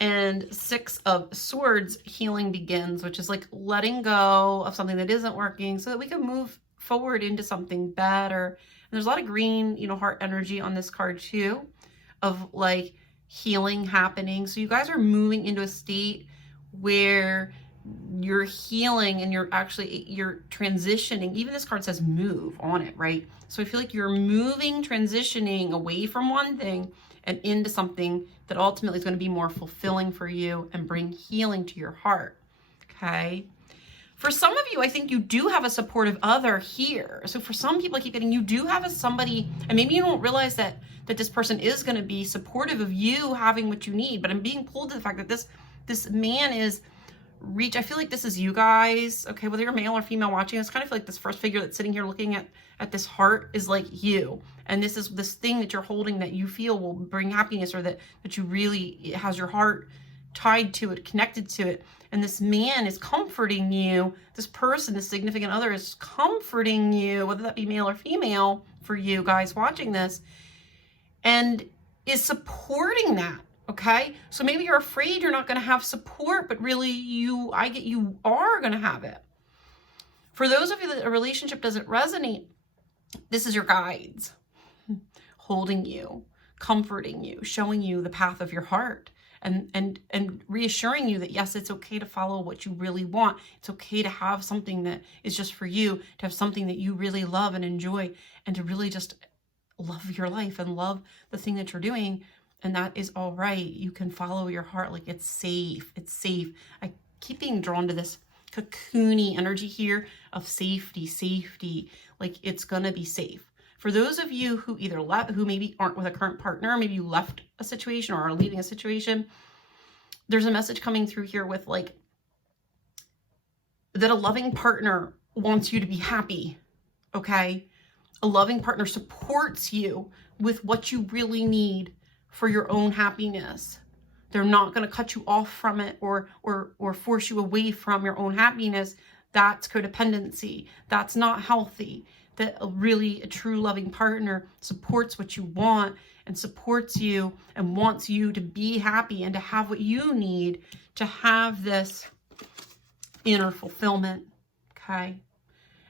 And 6 of Swords, healing begins, which is like letting go of something that isn't working so that we can move forward into something better. And there's a lot of green, you know, heart energy on this card too, of like healing happening. So you guys are moving into a state where you're healing and you're transitioning. Even this card says move on it, right? So I feel like you're moving, transitioning away from one thing and into something that ultimately is going to be more fulfilling for you and bring healing to your heart. Okay. For some of you, I think you do have a supportive other here. So for some people, I keep getting, you do have somebody, and maybe you don't realize that this person is going to be supportive of you having what you need, but I'm being pulled to the fact that this man is I feel like this is you guys, okay, whether you're male or female watching, it's kind of like this first figure that's sitting here looking at this heart is like you. And this is this thing that you're holding that you feel will bring happiness, or that you really, it has your heart tied to it, connected to it. And this man is comforting you. This person, this significant other, is comforting you, whether that be male or female for you guys watching this, and is supporting that. Okay, so maybe you're afraid you're not going to have support, but really you are going to have it. For those of you that a relationship doesn't resonate, this is your guides holding you, comforting you, showing you the path of your heart, and reassuring you that yes, it's okay to follow what you really want. It's okay to have something that is just for you, to have something that you really love and enjoy, and to really just love your life and love the thing that you're doing. And that is all right. You can follow your heart. Like, it's safe. It's safe. I keep being drawn to this cocoony energy here of safety. Like, it's going to be safe. For those of you who who maybe aren't with a current partner, maybe you left a situation or are leaving a situation, there's a message coming through here with like, that a loving partner wants you to be happy. Okay. A loving partner supports you with what you really need for your own happiness. They're not going to cut you off from it or force you away from your own happiness. That's codependency. That's not healthy. That a true loving partner supports what you want and supports you and wants you to be happy and to have what you need to have this inner fulfillment. Okay.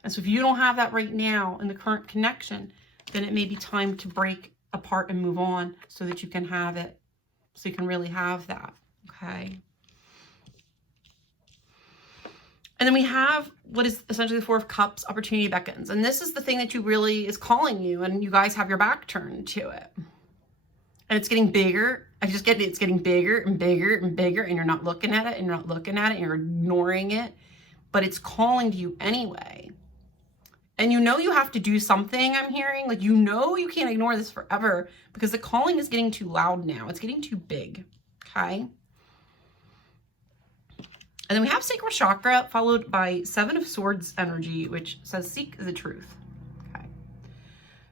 And so if you don't have that right now in the current connection, then it may be time to break apart and move on so that you can have it, so you can really have that. Okay. And then we have what is essentially the 4 of Cups, opportunity beckons. And this is the thing that you really is calling you, and you guys have your back turned to it. And it's getting bigger. I just get it. It's getting bigger and bigger and bigger, and you're not looking at it, and you're not looking at it, and you're ignoring it, but it's calling to you anyway. And you know you have to do something, I'm hearing. Like, you know you can't ignore this forever because the calling is getting too loud now. It's getting too big, okay? And then we have Sacral Chakra followed by 7 of Swords energy, which says seek the truth, okay?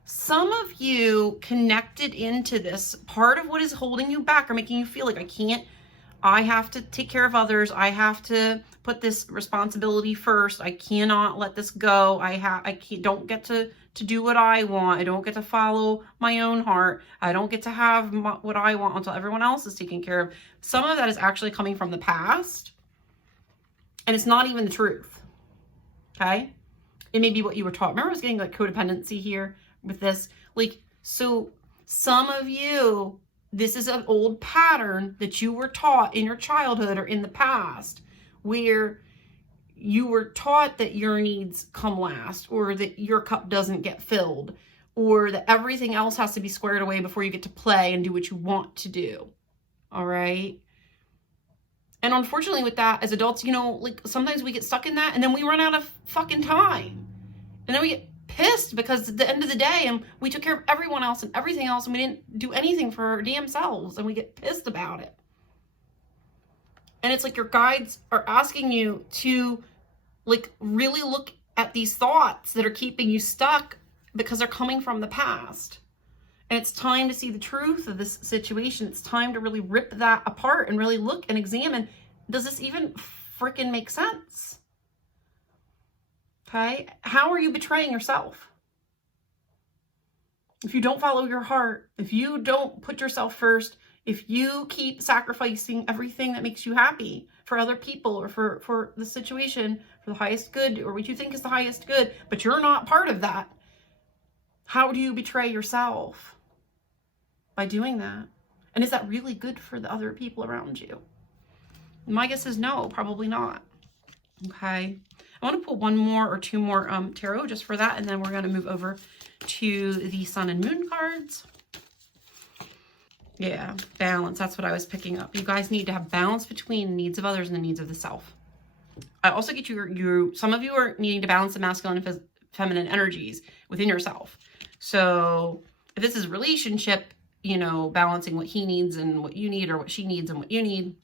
Some of you connected into this part of what is holding you back or making you feel like I have to take care of others. I have to put this responsibility first. I cannot let this go. Don't get to do what I want. I don't get to follow my own heart. I don't get to have what I want until everyone else is taken care of. Some of that is actually coming from the past, and it's not even the truth. Okay? It may be what you were taught. Remember, I was getting like codependency here with this. Like, so some of you, this is an old pattern that you were taught in your childhood or in the past, where you were taught that your needs come last, or that your cup doesn't get filled, or that everything else has to be squared away before you get to play and do what you want to do. All right. And unfortunately with that, as adults, you know, like sometimes we get stuck in that and then we run out of fucking time. And then we get pissed because at the end of the day, and we took care of everyone else and everything else, and we didn't do anything for our damn selves, and we get pissed about it. And it's like your guides are asking you to like really look at these thoughts that are keeping you stuck because they're coming from the past. And it's time to see the truth of this situation. It's time to really rip that apart and really look and examine, does this even freaking make sense? Okay? How are you betraying yourself? If you don't follow your heart, if you don't put yourself first, if you keep sacrificing everything that makes you happy for other people or for the situation, for the highest good, or what you think is the highest good, but you're not part of that, how do you betray yourself by doing that? And is that really good for the other people around you? My guess is no, probably not. Okay. I want to pull one more or two more tarot just for that, and then we're going to move over to the Sun and Moon cards. Yeah, balance. That's what I was picking up. You guys need to have balance between the needs of others and the needs of the self. I also get some of you are needing to balance the masculine and feminine energies within yourself. So if this is a relationship, you know, balancing what he needs and what you need, or what she needs and what you need,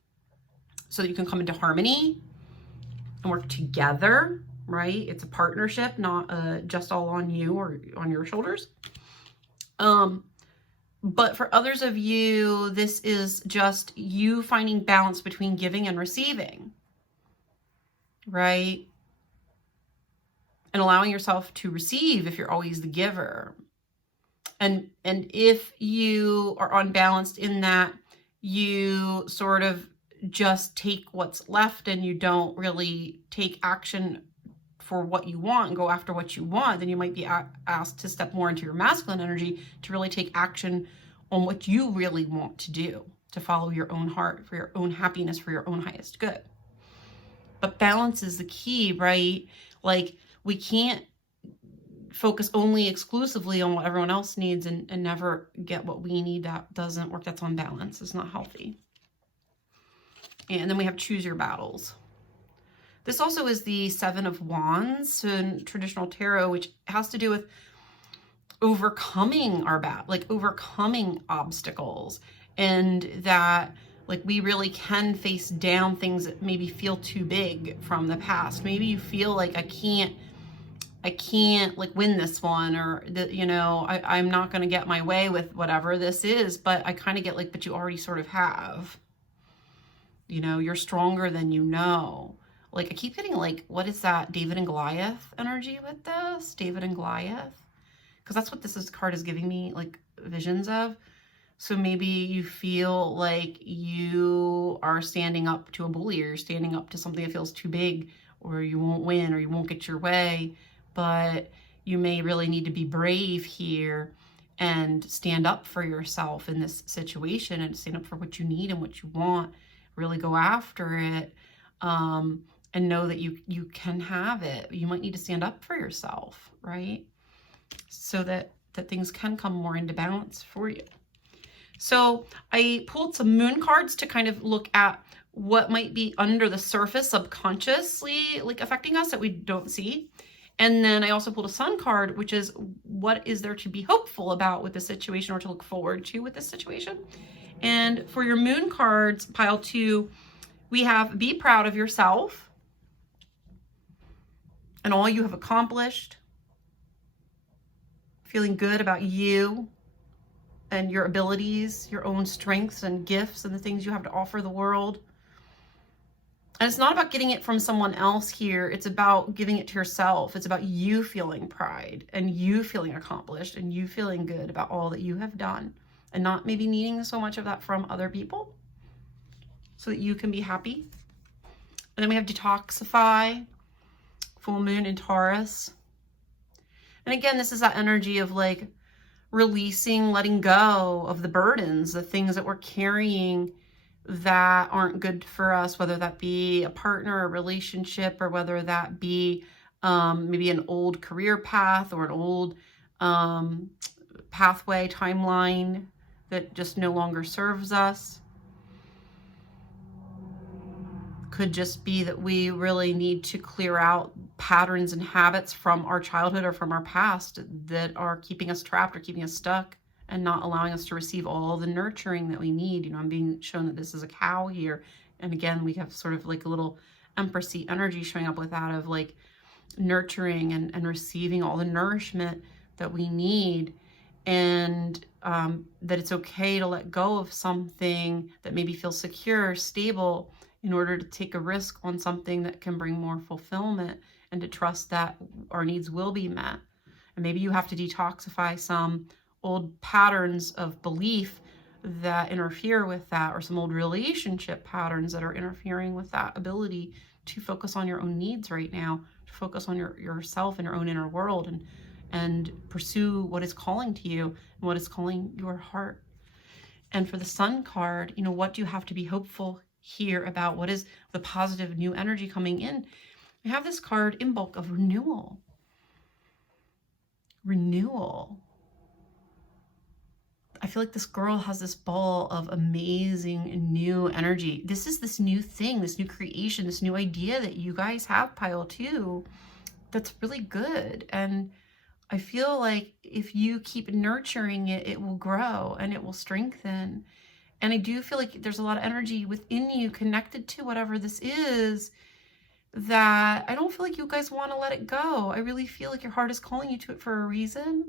so that you can come into harmony and work together, right? It's a partnership, not just all on you or on your shoulders. But for others of you, this is just you finding balance between giving and receiving, right? And allowing yourself to receive if you're always the giver. And if you are unbalanced in that, you sort of just take what's left and you don't really take action for what you want and go after what you want, then you might be asked to step more into your masculine energy to really take action on what you really want to do, to follow your own heart, for your own happiness, for your own highest good. But balance is the key, right? Like, we can't focus only exclusively on what everyone else needs and never get what we need. That doesn't work. That's unbalanced. It's not healthy. And then we have choose your battles. This also is the Seven of Wands in traditional tarot, which has to do with overcoming overcoming obstacles, and that like we really can face down things that maybe feel too big from the past. Maybe you feel like I can't like win this one, or that, you know, I'm not going to get my way with whatever this is, but I kind of get like, but you already sort of have, you know, you're stronger than you know. Like, I keep getting like, what is that? David and Goliath energy with this? David and Goliath? Because that's what this card is giving me, like, visions of. So maybe you feel like you are standing up to a bully, or you're standing up to something that feels too big, or you won't win, or you won't get your way. But you may really need to be brave here and stand up for yourself in this situation, and stand up for what you need and what you want. Really go after it. And know that you can have it. You might need to stand up for yourself, right? So that things can come more into balance for you. So I pulled some moon cards to kind of look at what might be under the surface subconsciously, like affecting us that we don't see. And then I also pulled a sun card, which is what is there to be hopeful about with the situation, or to look forward to with this situation. And for your moon cards, pile 2, we have be proud of yourself and all you have accomplished. Feeling good about you and your abilities, your own strengths and gifts and the things you have to offer the world. And it's not about getting it from someone else here. It's about giving it to yourself. It's about you feeling pride and you feeling accomplished and you feeling good about all that you have done, and not maybe needing so much of that from other people, so that you can be happy. And then we have detoxify, full moon in Taurus. And again, this is that energy of like releasing, letting go of the burdens, the things that we're carrying that aren't good for us, whether that be a partner, a relationship, or whether that be maybe an old career path or an old pathway, timeline that just no longer serves us. Could just be that we really need to clear out patterns and habits from our childhood or from our past that are keeping us trapped or keeping us stuck and not allowing us to receive all the nurturing that we need. You know, I'm being shown that this is a cow here. And again, we have sort of like a little empressy energy showing up with that of like nurturing and receiving all the nourishment that we need. And that it's okay to let go of something that maybe feels secure, stable, in order to take a risk on something that can bring more fulfillment, and to trust that our needs will be met. And maybe you have to detoxify some old patterns of belief that interfere with that, or some old relationship patterns that are interfering with that ability to focus on your own needs right now, to focus on yourself and your own inner world, and pursue what is calling to you and what is calling your heart. And for the Sun card, what do you have to be hopeful here about? What is the positive new energy coming in? We have this card in bulk of renewal. Renewal. I feel like this girl has this ball of amazing new energy. This is this new thing, this new creation, this new idea that you guys have, pile 2, that's really good. And I feel like if you keep nurturing it, it will grow and it will strengthen. And I do feel like there's a lot of energy within you connected to whatever this is, that I don't feel like you guys want to let it go. I really feel like your heart is calling you to it for a reason.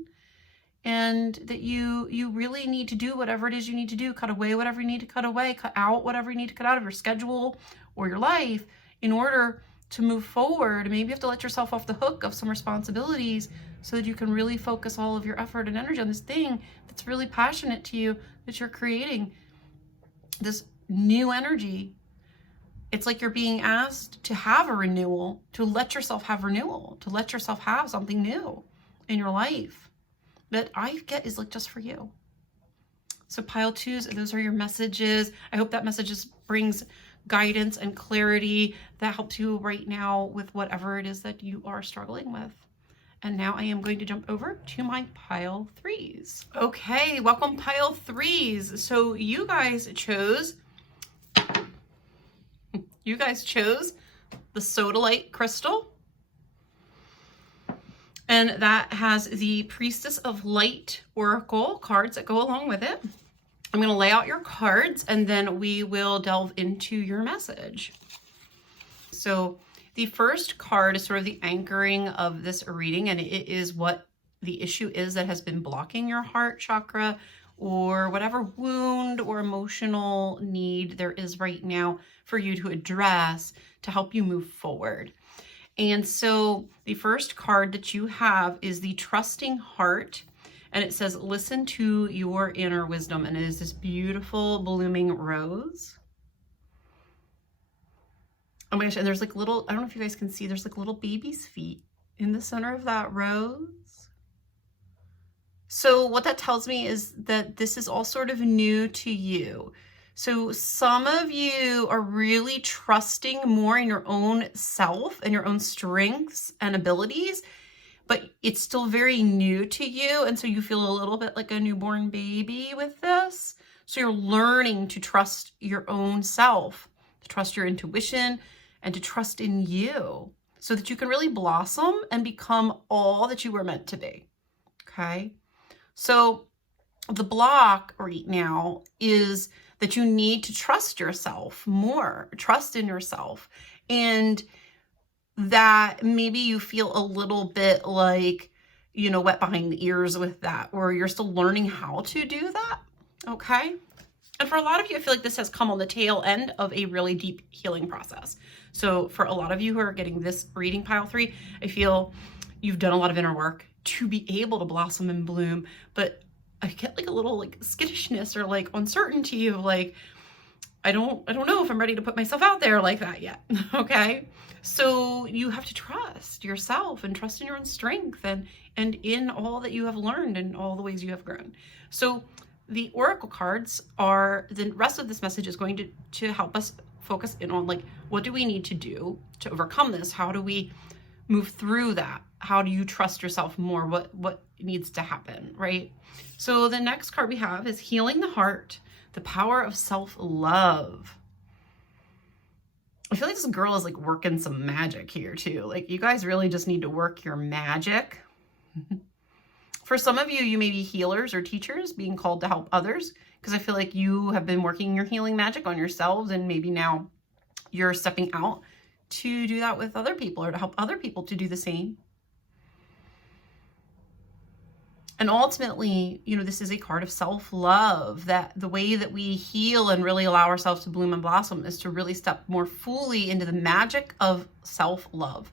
And that you really need to do whatever it is you need to do, cut away whatever you need to cut away, cut out whatever you need to cut out of your schedule or your life in order to move forward. Maybe you have to let yourself off the hook of some responsibilities so that you can really focus all of your effort and energy on this thing that's really passionate to you, that you're creating this new energy. It's like you're being asked to have a renewal, to let yourself have renewal, to let yourself have something new in your life that I get is like just for you. So pile 2s, those are your messages. I hope that message brings guidance and clarity that helps you right now with whatever it is that you are struggling with. And now I am going to jump over to my pile 3s. Okay, welcome pile 3s. So you guys chose the Sodalite crystal. And that has the Priestess of Light Oracle cards that go along with it. I'm going to lay out your cards and then we will delve into your message. So the first card is sort of the anchoring of this reading, and it is what the issue is that has been blocking your heart chakra, or whatever wound or emotional need there is right now for you to address to help you move forward. And so the first card that you have is the Trusting Heart, and it says, listen to your inner wisdom. And it is this beautiful blooming rose. Oh my gosh, and there's like little, I don't know if you guys can see, there's like little baby's feet in the center of that rose. So what that tells me is that this is all sort of new to you. So some of you are really trusting more in your own self and your own strengths and abilities, but it's still very new to you. And so you feel a little bit like a newborn baby with this. So you're learning to trust your own self, to trust your intuition, and to trust in you so that you can really blossom and become all that you were meant to be. Okay. So the block right now is that you need to trust yourself more, trust in yourself. And that maybe you feel a little bit like, wet behind the ears with that, or you're still learning how to do that. Okay. And for a lot of you, I feel like this has come on the tail end of a really deep healing process. So for a lot of you who are getting this reading, pile 3, I feel you've done a lot of inner work to be able to blossom and bloom, but I get like a little like skittishness or like uncertainty of like, I don't know if I'm ready to put myself out there like that yet. Okay. So you have to trust yourself and trust in your own strength and in all that you have learned and all the ways you have grown. So the oracle cards are, the rest of this message is going to help us focus in on like, what do we need to do to overcome this? How do we move through that? How do you trust yourself more? What needs to happen, right? So the next card we have is Healing the Heart, the Power of Self-Love. I feel like this girl is like working some magic here too. Like you guys really just need to work your magic. For some of you, you may be healers or teachers being called to help others, because I feel like you have been working your healing magic on yourselves, and maybe now you're stepping out to do that with other people or to help other people to do the same. And ultimately, this is a card of self-love, that the way that we heal and really allow ourselves to bloom and blossom is to really step more fully into the magic of self-love,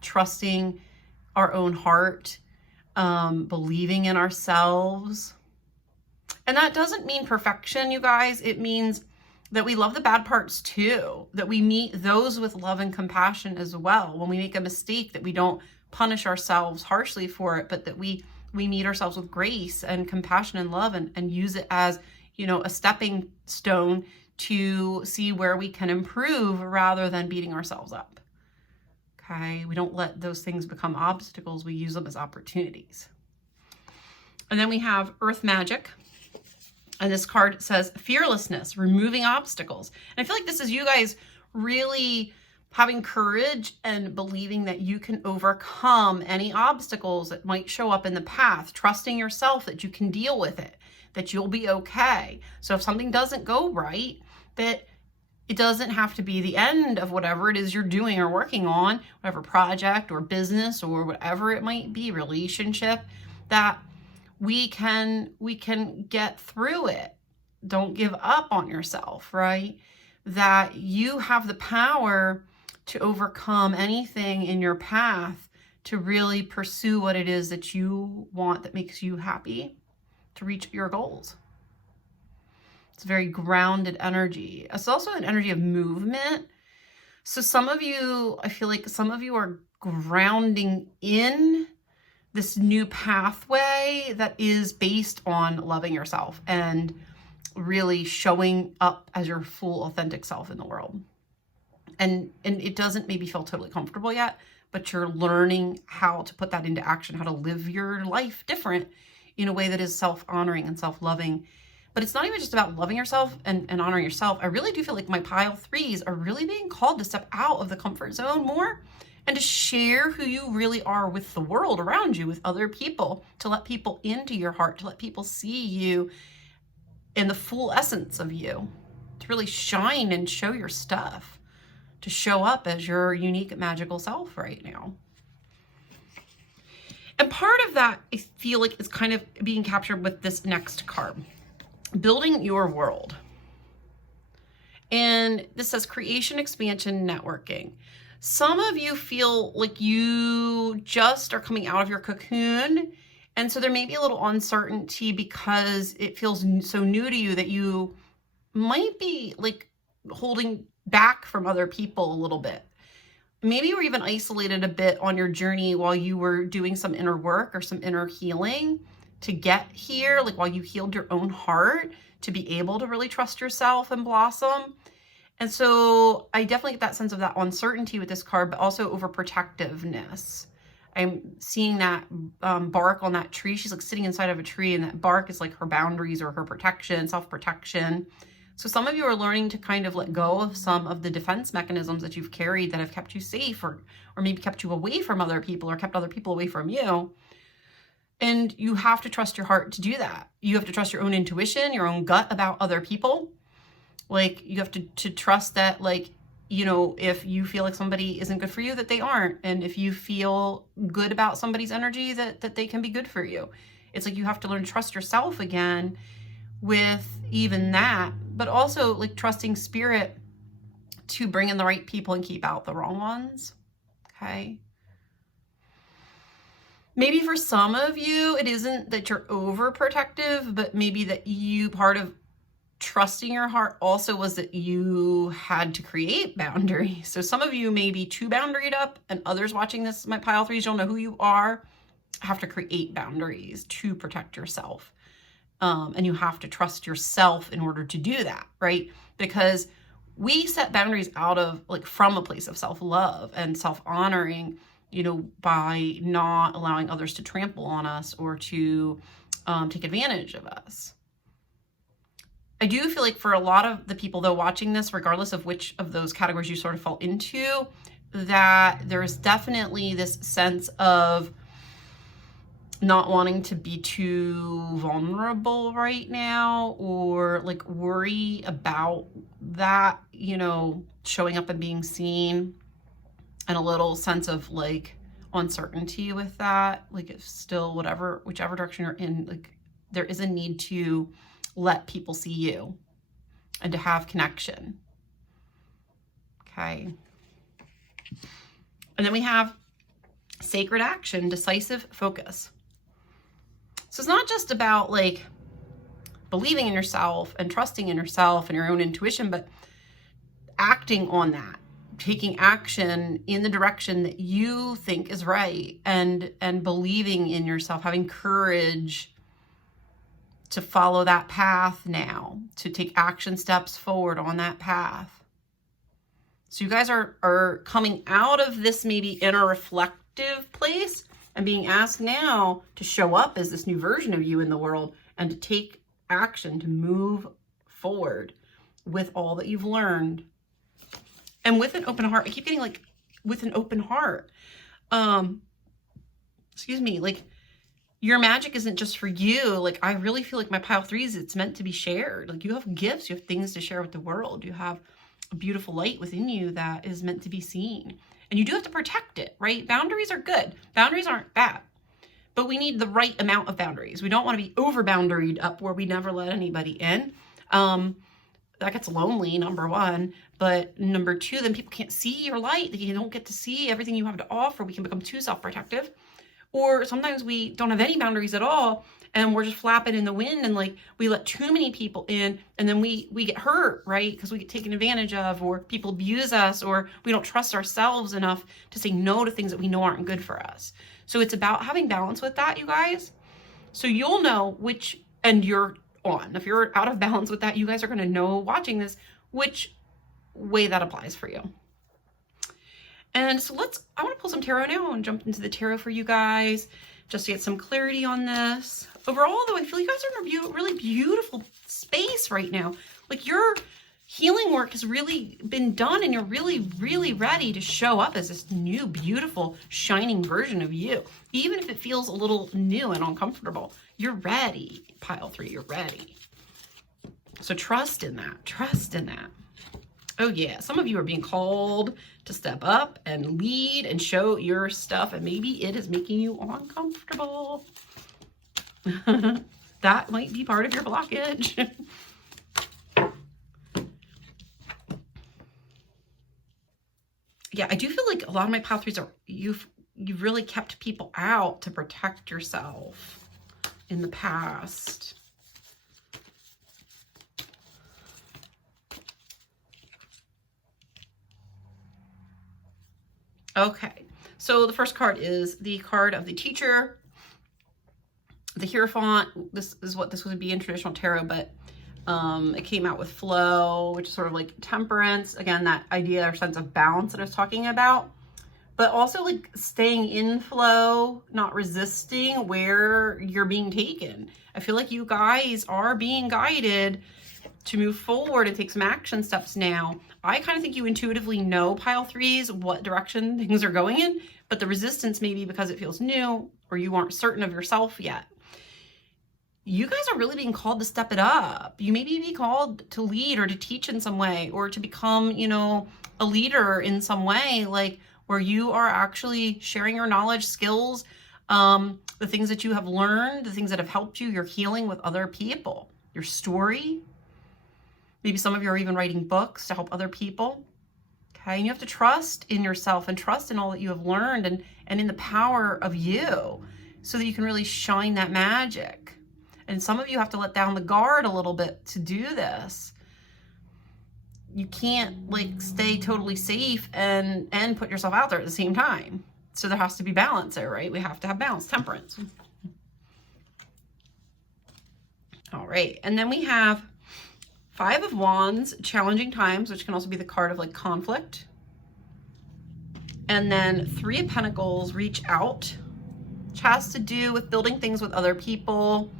trusting our own heart, believing in ourselves, And that doesn't mean perfection, you guys. It means that we love the bad parts too, that we meet those with love and compassion as well. When we make a mistake, that we don't punish ourselves harshly for it, but that we meet ourselves with grace and compassion and love, and use it as, you know, a stepping stone to see where we can improve rather than beating ourselves up. Okay, we don't let those things become obstacles. We use them as opportunities. And then we have Earth Magic. And this card says fearlessness, removing obstacles. And I feel like this is you guys really having courage and believing that you can overcome any obstacles that might show up in the path, trusting yourself that you can deal with it, that you'll be okay. So if something doesn't go right, that it doesn't have to be the end of whatever it is you're doing or working on, whatever project or business or whatever it might be, relationship, that we can get through it. Don't give up on yourself, right? That you have the power to overcome anything in your path, to really pursue what it is that you want, that makes you happy, to reach your goals. It's a very grounded energy. It's also an energy of movement. So some of you, I feel like some of you are grounding in this new pathway that is based on loving yourself and really showing up as your full authentic self in the world. And it doesn't maybe feel totally comfortable yet, but you're learning how to put that into action, how to live your life different in a way that is self-honoring and self-loving. But it's not even just about loving yourself and honoring yourself. I really do feel like my pile threes are really being called to step out of the comfort zone more and to share who you really are with the world around you, with other people, to let people into your heart, to let people see you in the full essence of you, to really shine and show your stuff, to show up as your unique magical self right now. And part of that, I feel like, is kind of being captured with this next card, building your world. And this says creation, expansion, networking. Some of you feel like you just are coming out of your cocoon, and so there may be a little uncertainty because it feels so new to you that you might be like holding back from other people a little bit. Maybe you were even isolated a bit on your journey while you were doing some inner work or some inner healing to get here, like while you healed your own heart to be able to really trust yourself and blossom. And so I definitely get that sense of that uncertainty with this card, but also overprotectiveness. I'm seeing that bark on that tree. She's like sitting inside of a tree, and that bark is like her boundaries or her protection, self-protection. So some of you are learning to kind of let go of some of the defense mechanisms that you've carried that have kept you safe, or maybe kept you away from other people, or kept other people away from you. And you have to trust your heart to do that. You have to trust your own intuition, your own gut about other people. Like, you have to trust that, like, you know, if you feel like somebody isn't good for you, that they aren't. And if you feel good about somebody's energy, that they can be good for you. It's like you have to learn to trust yourself again with even that, but also like trusting spirit to bring in the right people and keep out the wrong ones. Okay. Maybe for some of you, it isn't that you're overprotective, but maybe that you, part of trusting your heart also was that you had to create boundaries. So some of you may be too boundaried up, and others watching this, my pile threes, you'll know who you are, have to create boundaries to protect yourself. And you have to trust yourself in order to do that, right? Because we set boundaries out of, like, from a place of self-love and self-honoring, you know, by not allowing others to trample on us or to take advantage of us. I do feel like for a lot of the people, though, watching this, regardless of which of those categories you sort of fall into, that there's definitely this sense of not wanting to be too vulnerable right now, or like worry about that, you know, showing up and being seen, and a little sense of like uncertainty with that. Like, it's still whichever direction you're in, like there is a need to let people see you and to have connection. Okay. And then we have sacred action, decisive focus. So it's not just about like believing in yourself and trusting in yourself and your own intuition, but acting on that, taking action in the direction that you think is right, and believing in yourself, having courage to follow that path now, to take action steps forward on that path. So you guys are coming out of this maybe inner reflective place and being asked now to show up as this new version of you in the world and to take action, to move forward with all that you've learned. And with an open heart, I keep getting like, with an open heart. Excuse me, like, your magic isn't just for you. Like, I really feel like my pile 3s, it's meant to be shared. Like, you have gifts, you have things to share with the world. You have a beautiful light within you that is meant to be seen. And you do have to protect it, right? Boundaries are good. Boundaries aren't bad. But we need the right amount of boundaries. We don't want to be over-boundaried up where we never let anybody in. That gets lonely, number one. But number two, then people can't see your light. They don't get to see everything you have to offer. We can become too self-protective. Or sometimes we don't have any boundaries at all, and we're just flapping in the wind, and like we let too many people in, and then we get hurt, right? Because we get taken advantage of, or people abuse us, or we don't trust ourselves enough to say no to things that we know aren't good for us. So it's about having balance with that, you guys. So you'll know which end you're on. If you're out of balance with that, you guys are going to know watching this which way that applies for you. And so I want to pull some tarot now and jump into the tarot for you guys just to get some clarity on this. Overall, though, I feel you guys are in a really beautiful space right now. Like, your healing work has really been done, and you're really, really ready to show up as this new, beautiful, shining version of you. Even if it feels a little new and uncomfortable, you're ready, pile 3, you're ready. So trust in that. Trust in that. Oh yeah, some of you are being called to step up and lead and show your stuff, and maybe it is making you uncomfortable. That might be part of your blockage. Yeah, I do feel like a lot of my pile 3s are, you've really kept people out to protect yourself in the past. Okay, so the first card is the card of the teacher, the Hierophant. This is what this would be in traditional tarot, but it came out with flow, which is sort of like temperance. Again, that idea or sense of balance that I was talking about, but also like staying in flow, not resisting where you're being taken. I feel like you guys are being guided to move forward and take some action steps now. I kind of think you intuitively know, pile 3s, what direction things are going in, but the resistance may be because it feels new or you aren't certain of yourself yet. You guys are really being called to step it up. You may be called to lead or to teach in some way, or to become, you know, a leader in some way, like where you are actually sharing your knowledge, skills, the things that you have learned, the things that have helped you, your healing with other people, your story. Maybe some of you are even writing books to help other people. Okay, and you have to trust in yourself and trust in all that you have learned, and in the power of you, so that you can really shine that magic. And some of you have to let down the guard a little bit to do this. You can't like stay totally safe and put yourself out there at the same time. So there has to be balance there, right? We have to have balance, temperance. All right, and then we have 5 of Wands, challenging times, which can also be the card of like conflict. And then 3 of Pentacles, reach out, which has to do with building things with other people,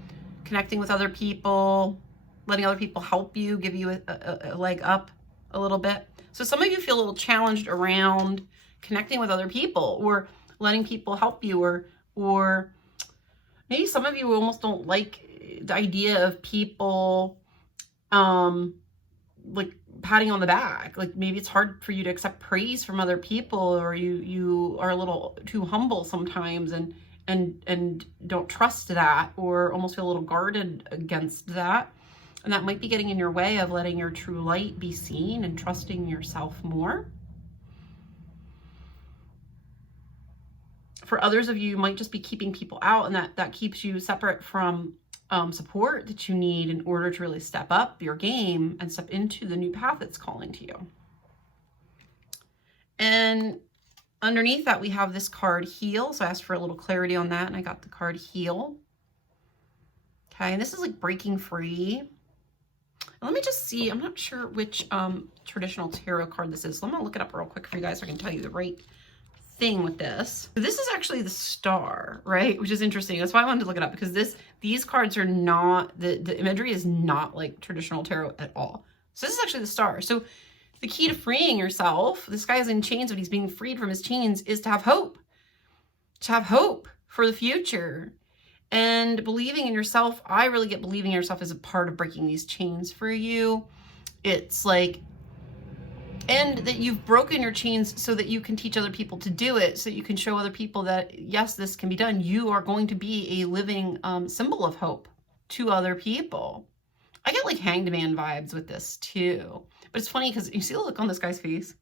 connecting with other people, letting other people help you, give you a leg up a little bit. So some of you feel a little challenged around connecting with other people, or letting people help you, or maybe some of you almost don't like the idea of people like patting on the back. Like maybe it's hard for you to accept praise from other people, or you are a little too humble sometimes and don't trust that, or almost feel a little guarded against that. And that might be getting in your way of letting your true light be seen and trusting yourself more. For others of you, you might just be keeping people out, and that keeps you separate from support that you need in order to really step up your game and step into the new path that's calling to you. And underneath that, we have this card, Heal. So I asked for a little clarity on that, and I got the card Heal. Okay, and this is like breaking free. And let me just see, I'm not sure which traditional tarot card this is. So I'm gonna look it up real quick for you guys so I can tell you the right thing with this. This is actually the Star, right? Which is interesting. That's why I wanted to look it up, because these cards are not, the imagery is not like traditional tarot at all. So this is actually the Star. So the key to freeing yourself, this guy is in chains, but he's being freed from his chains, is to have hope. To have hope for the future. And believing in yourself, I really get believing in yourself as a part of breaking these chains for you. It's like, and that you've broken your chains so that you can teach other people to do it, so that you can show other people that, yes, this can be done. You are going to be a living symbol of hope to other people. I get like Hanged Man vibes with this too. But it's funny because you see the look on this guy's face.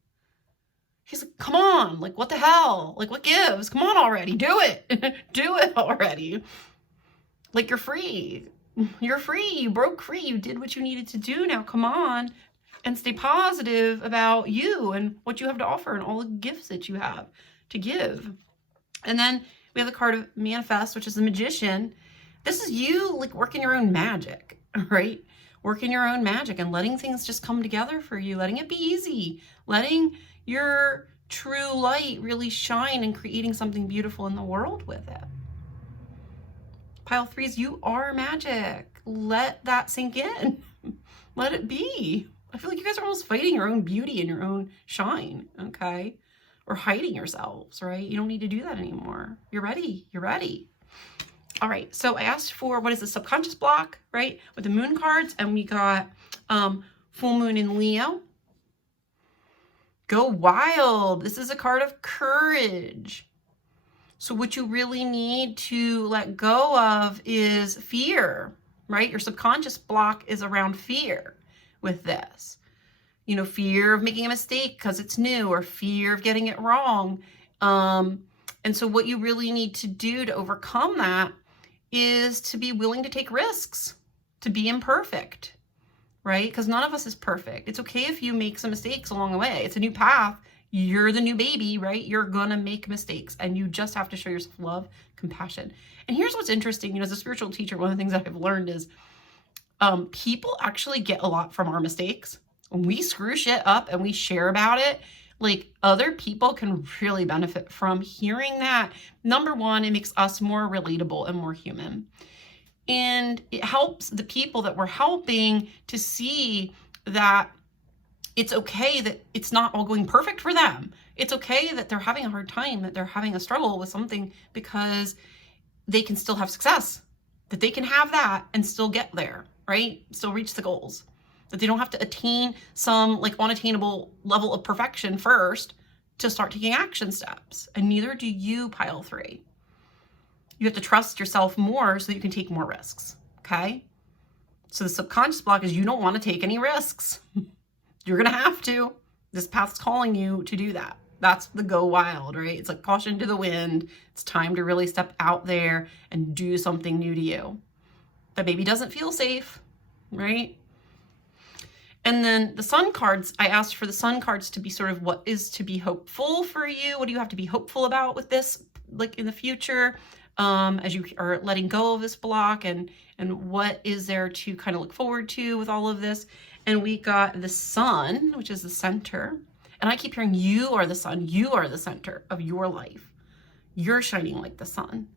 He's like, come on, like, what the hell? Like, what gives? Come on already, do it. Do it already. Like, you're free. You're free. You broke free. You did what you needed to do. Now, come on and stay positive about you and what you have to offer and all the gifts that you have to give. And then we have the card of Manifest, which is the Magician. This is you, like, working your own magic, right? Working your own magic and letting things just come together for you, letting it be easy, letting your true light really shine and creating something beautiful in the world with it. Pile 3s, you are magic. Let that sink in. Let it be. I feel like you guys are almost fighting your own beauty and your own shine, okay? Or hiding yourselves, right? You don't need to do that anymore. You're ready. You're ready. All right, so I asked for, what is the subconscious block, right? With the moon cards, and we got full moon in Leo. Go wild. This is a card of courage. So what you really need to let go of is fear, right? Your subconscious block is around fear with this. You know, fear of making a mistake because it's new, or fear of getting it wrong. And so what you really need to do to overcome that is to be willing to take risks, to be imperfect, right? Because none of us is perfect. It's okay if you make some mistakes along the way. It's a new path. You're the new baby, right? You're gonna make mistakes, and you just have to show yourself love, compassion. And here's what's interesting, you know, as a spiritual teacher, one of the things that I've learned is people actually get a lot from our mistakes. When we screw shit up and we share about it, like, other people can really benefit from hearing that. Number one, it makes us more relatable and more human. And it helps the people that we're helping to see that it's okay that it's not all going perfect for them. It's okay that they're having a hard time, that they're having a struggle with something, because they can still have success, that they can have that and still get there, right? Still reach the goals. That they don't have to attain some like unattainable level of perfection first to start taking action steps. And neither do you, pile 3. You have to trust yourself more so that you can take more risks, okay? So the subconscious block is you don't want to take any risks. You're going to have to. This path's calling you to do that. That's the go wild, right? It's like caution to the wind. It's time to really step out there and do something new to you that maybe doesn't feel safe, right? And then the Sun cards, I asked for the Sun cards to be sort of what is to be hopeful for you. What do you have to be hopeful about with this, like in the future, as you are letting go of this block, and what is there to kind of look forward to with all of this? And we got the Sun, which is the center. And I keep hearing you are the sun. You are the center of your life. You're shining like the sun.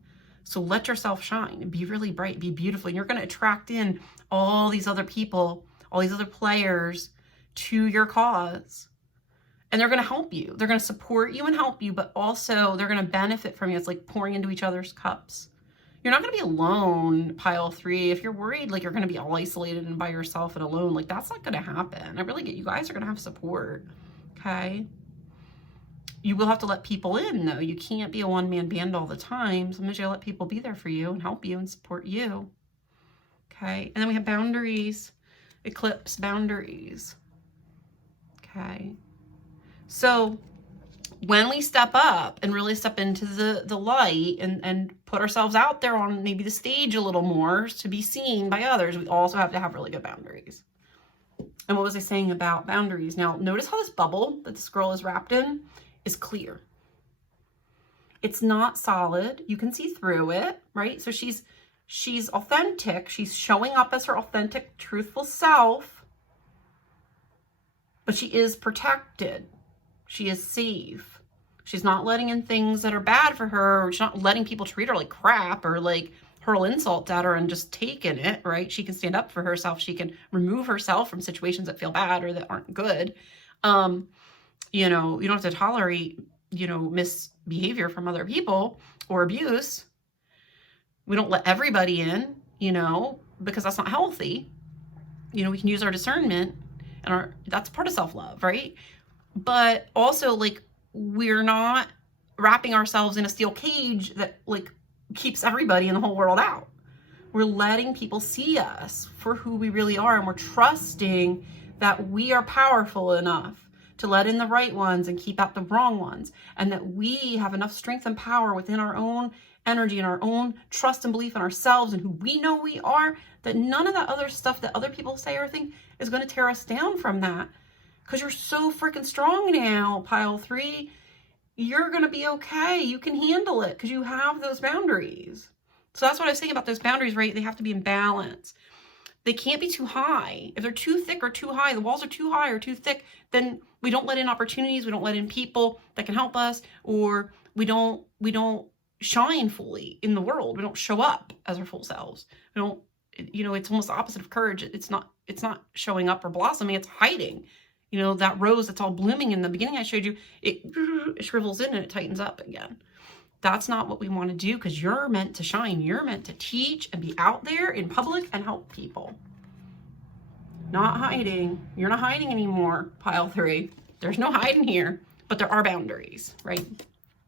So let yourself shine. Be really bright. Be beautiful. And you're going to attract in all these other people, all these other players to your cause. And they're going to help you. They're going to support you and help you, but also they're going to benefit from you. It's like pouring into each other's cups. You're not going to be alone, pile 3. If you're worried like you're going to be all isolated and by yourself and alone, like that's not going to happen. I really get you guys are going to have support. Okay. You will have to let people in though. You can't be a one-man band all the time. Sometimes you gotta let people be there for you and help you and support you. Okay. And then we have boundaries, eclipse boundaries. Okay. So when we step up and really step into the light and put ourselves out there on maybe the stage a little more to be seen by others, we also have to have really good boundaries. And what was I saying about boundaries? Now, notice how this bubble that this girl is wrapped in is clear. It's not solid. You can see through it, right? So she's authentic. She's showing up as her authentic, truthful self, but she is protected. She is safe. She's not letting in things that are bad for her, or she's not letting people treat her like crap or like hurl insults at her and just taking it, right? She can stand up for herself. She can remove herself from situations that feel bad or that aren't good. You know, you don't have to tolerate, you know, misbehavior from other people or abuse. We don't let everybody in, you know, because that's not healthy. You know, we can use our discernment and that's part of self-love, right? But also, like, we're not wrapping ourselves in a steel cage that, like, keeps everybody in the whole world out. We're letting people see us for who we really are, and we're trusting that we are powerful enough to let in the right ones and keep out the wrong ones, and that we have enough strength and power within our own energy and our own trust and belief in ourselves and who we know we are, that none of that other stuff that other people say or think is going to tear us down from that. Because you're so freaking strong now, pile 3. You're going to be okay. You can handle it because you have those boundaries. So that's what I was saying about those boundaries, right? They have to be in balance. They can't be too high. If they're too thick or too high, the walls are too high or too thick, then we don't let in opportunities. We don't let in people that can help us, or we don't shine fully in the world. We don't show up as our full selves. We don't, you know, it's almost the opposite of courage. It's not showing up or blossoming. It's hiding. You know, that rose that's all blooming in the beginning I showed you, it shrivels in and it tightens up again. That's not what we want to do, because you're meant to shine. You're meant to teach and be out there in public and help people. Not hiding. You're not hiding anymore, pile 3. There's no hiding here, but there are boundaries, right?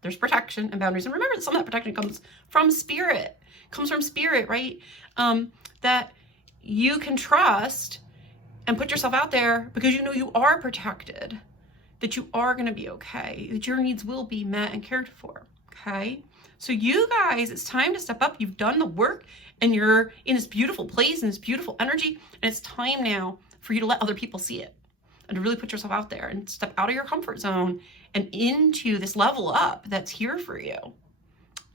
There's protection and boundaries. And remember that some of that protection comes from spirit. Right? That you can trust and put yourself out there because you know you are protected, that you are going to be okay, that your needs will be met and cared for, okay? So you guys, it's time to step up. You've done the work and you're in this beautiful place and this beautiful energy, and it's time now for you to let other people see it and to really put yourself out there and step out of your comfort zone and into this level up that's here for you.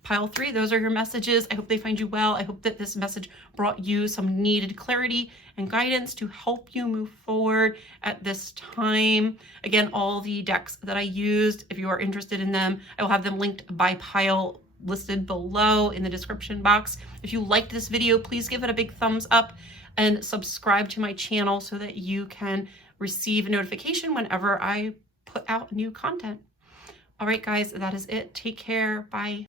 Pile 3, those are your messages. I hope they find you well. I hope that this message brought you some needed clarity and guidance to help you move forward at this time. Again, all the decks that I used, if you are interested in them, I will have them linked by pile listed below in the description box. If you liked this video, please give it a big thumbs up and subscribe to my channel so that you can receive a notification whenever I put out new content. All right, guys, that is it. Take care. Bye.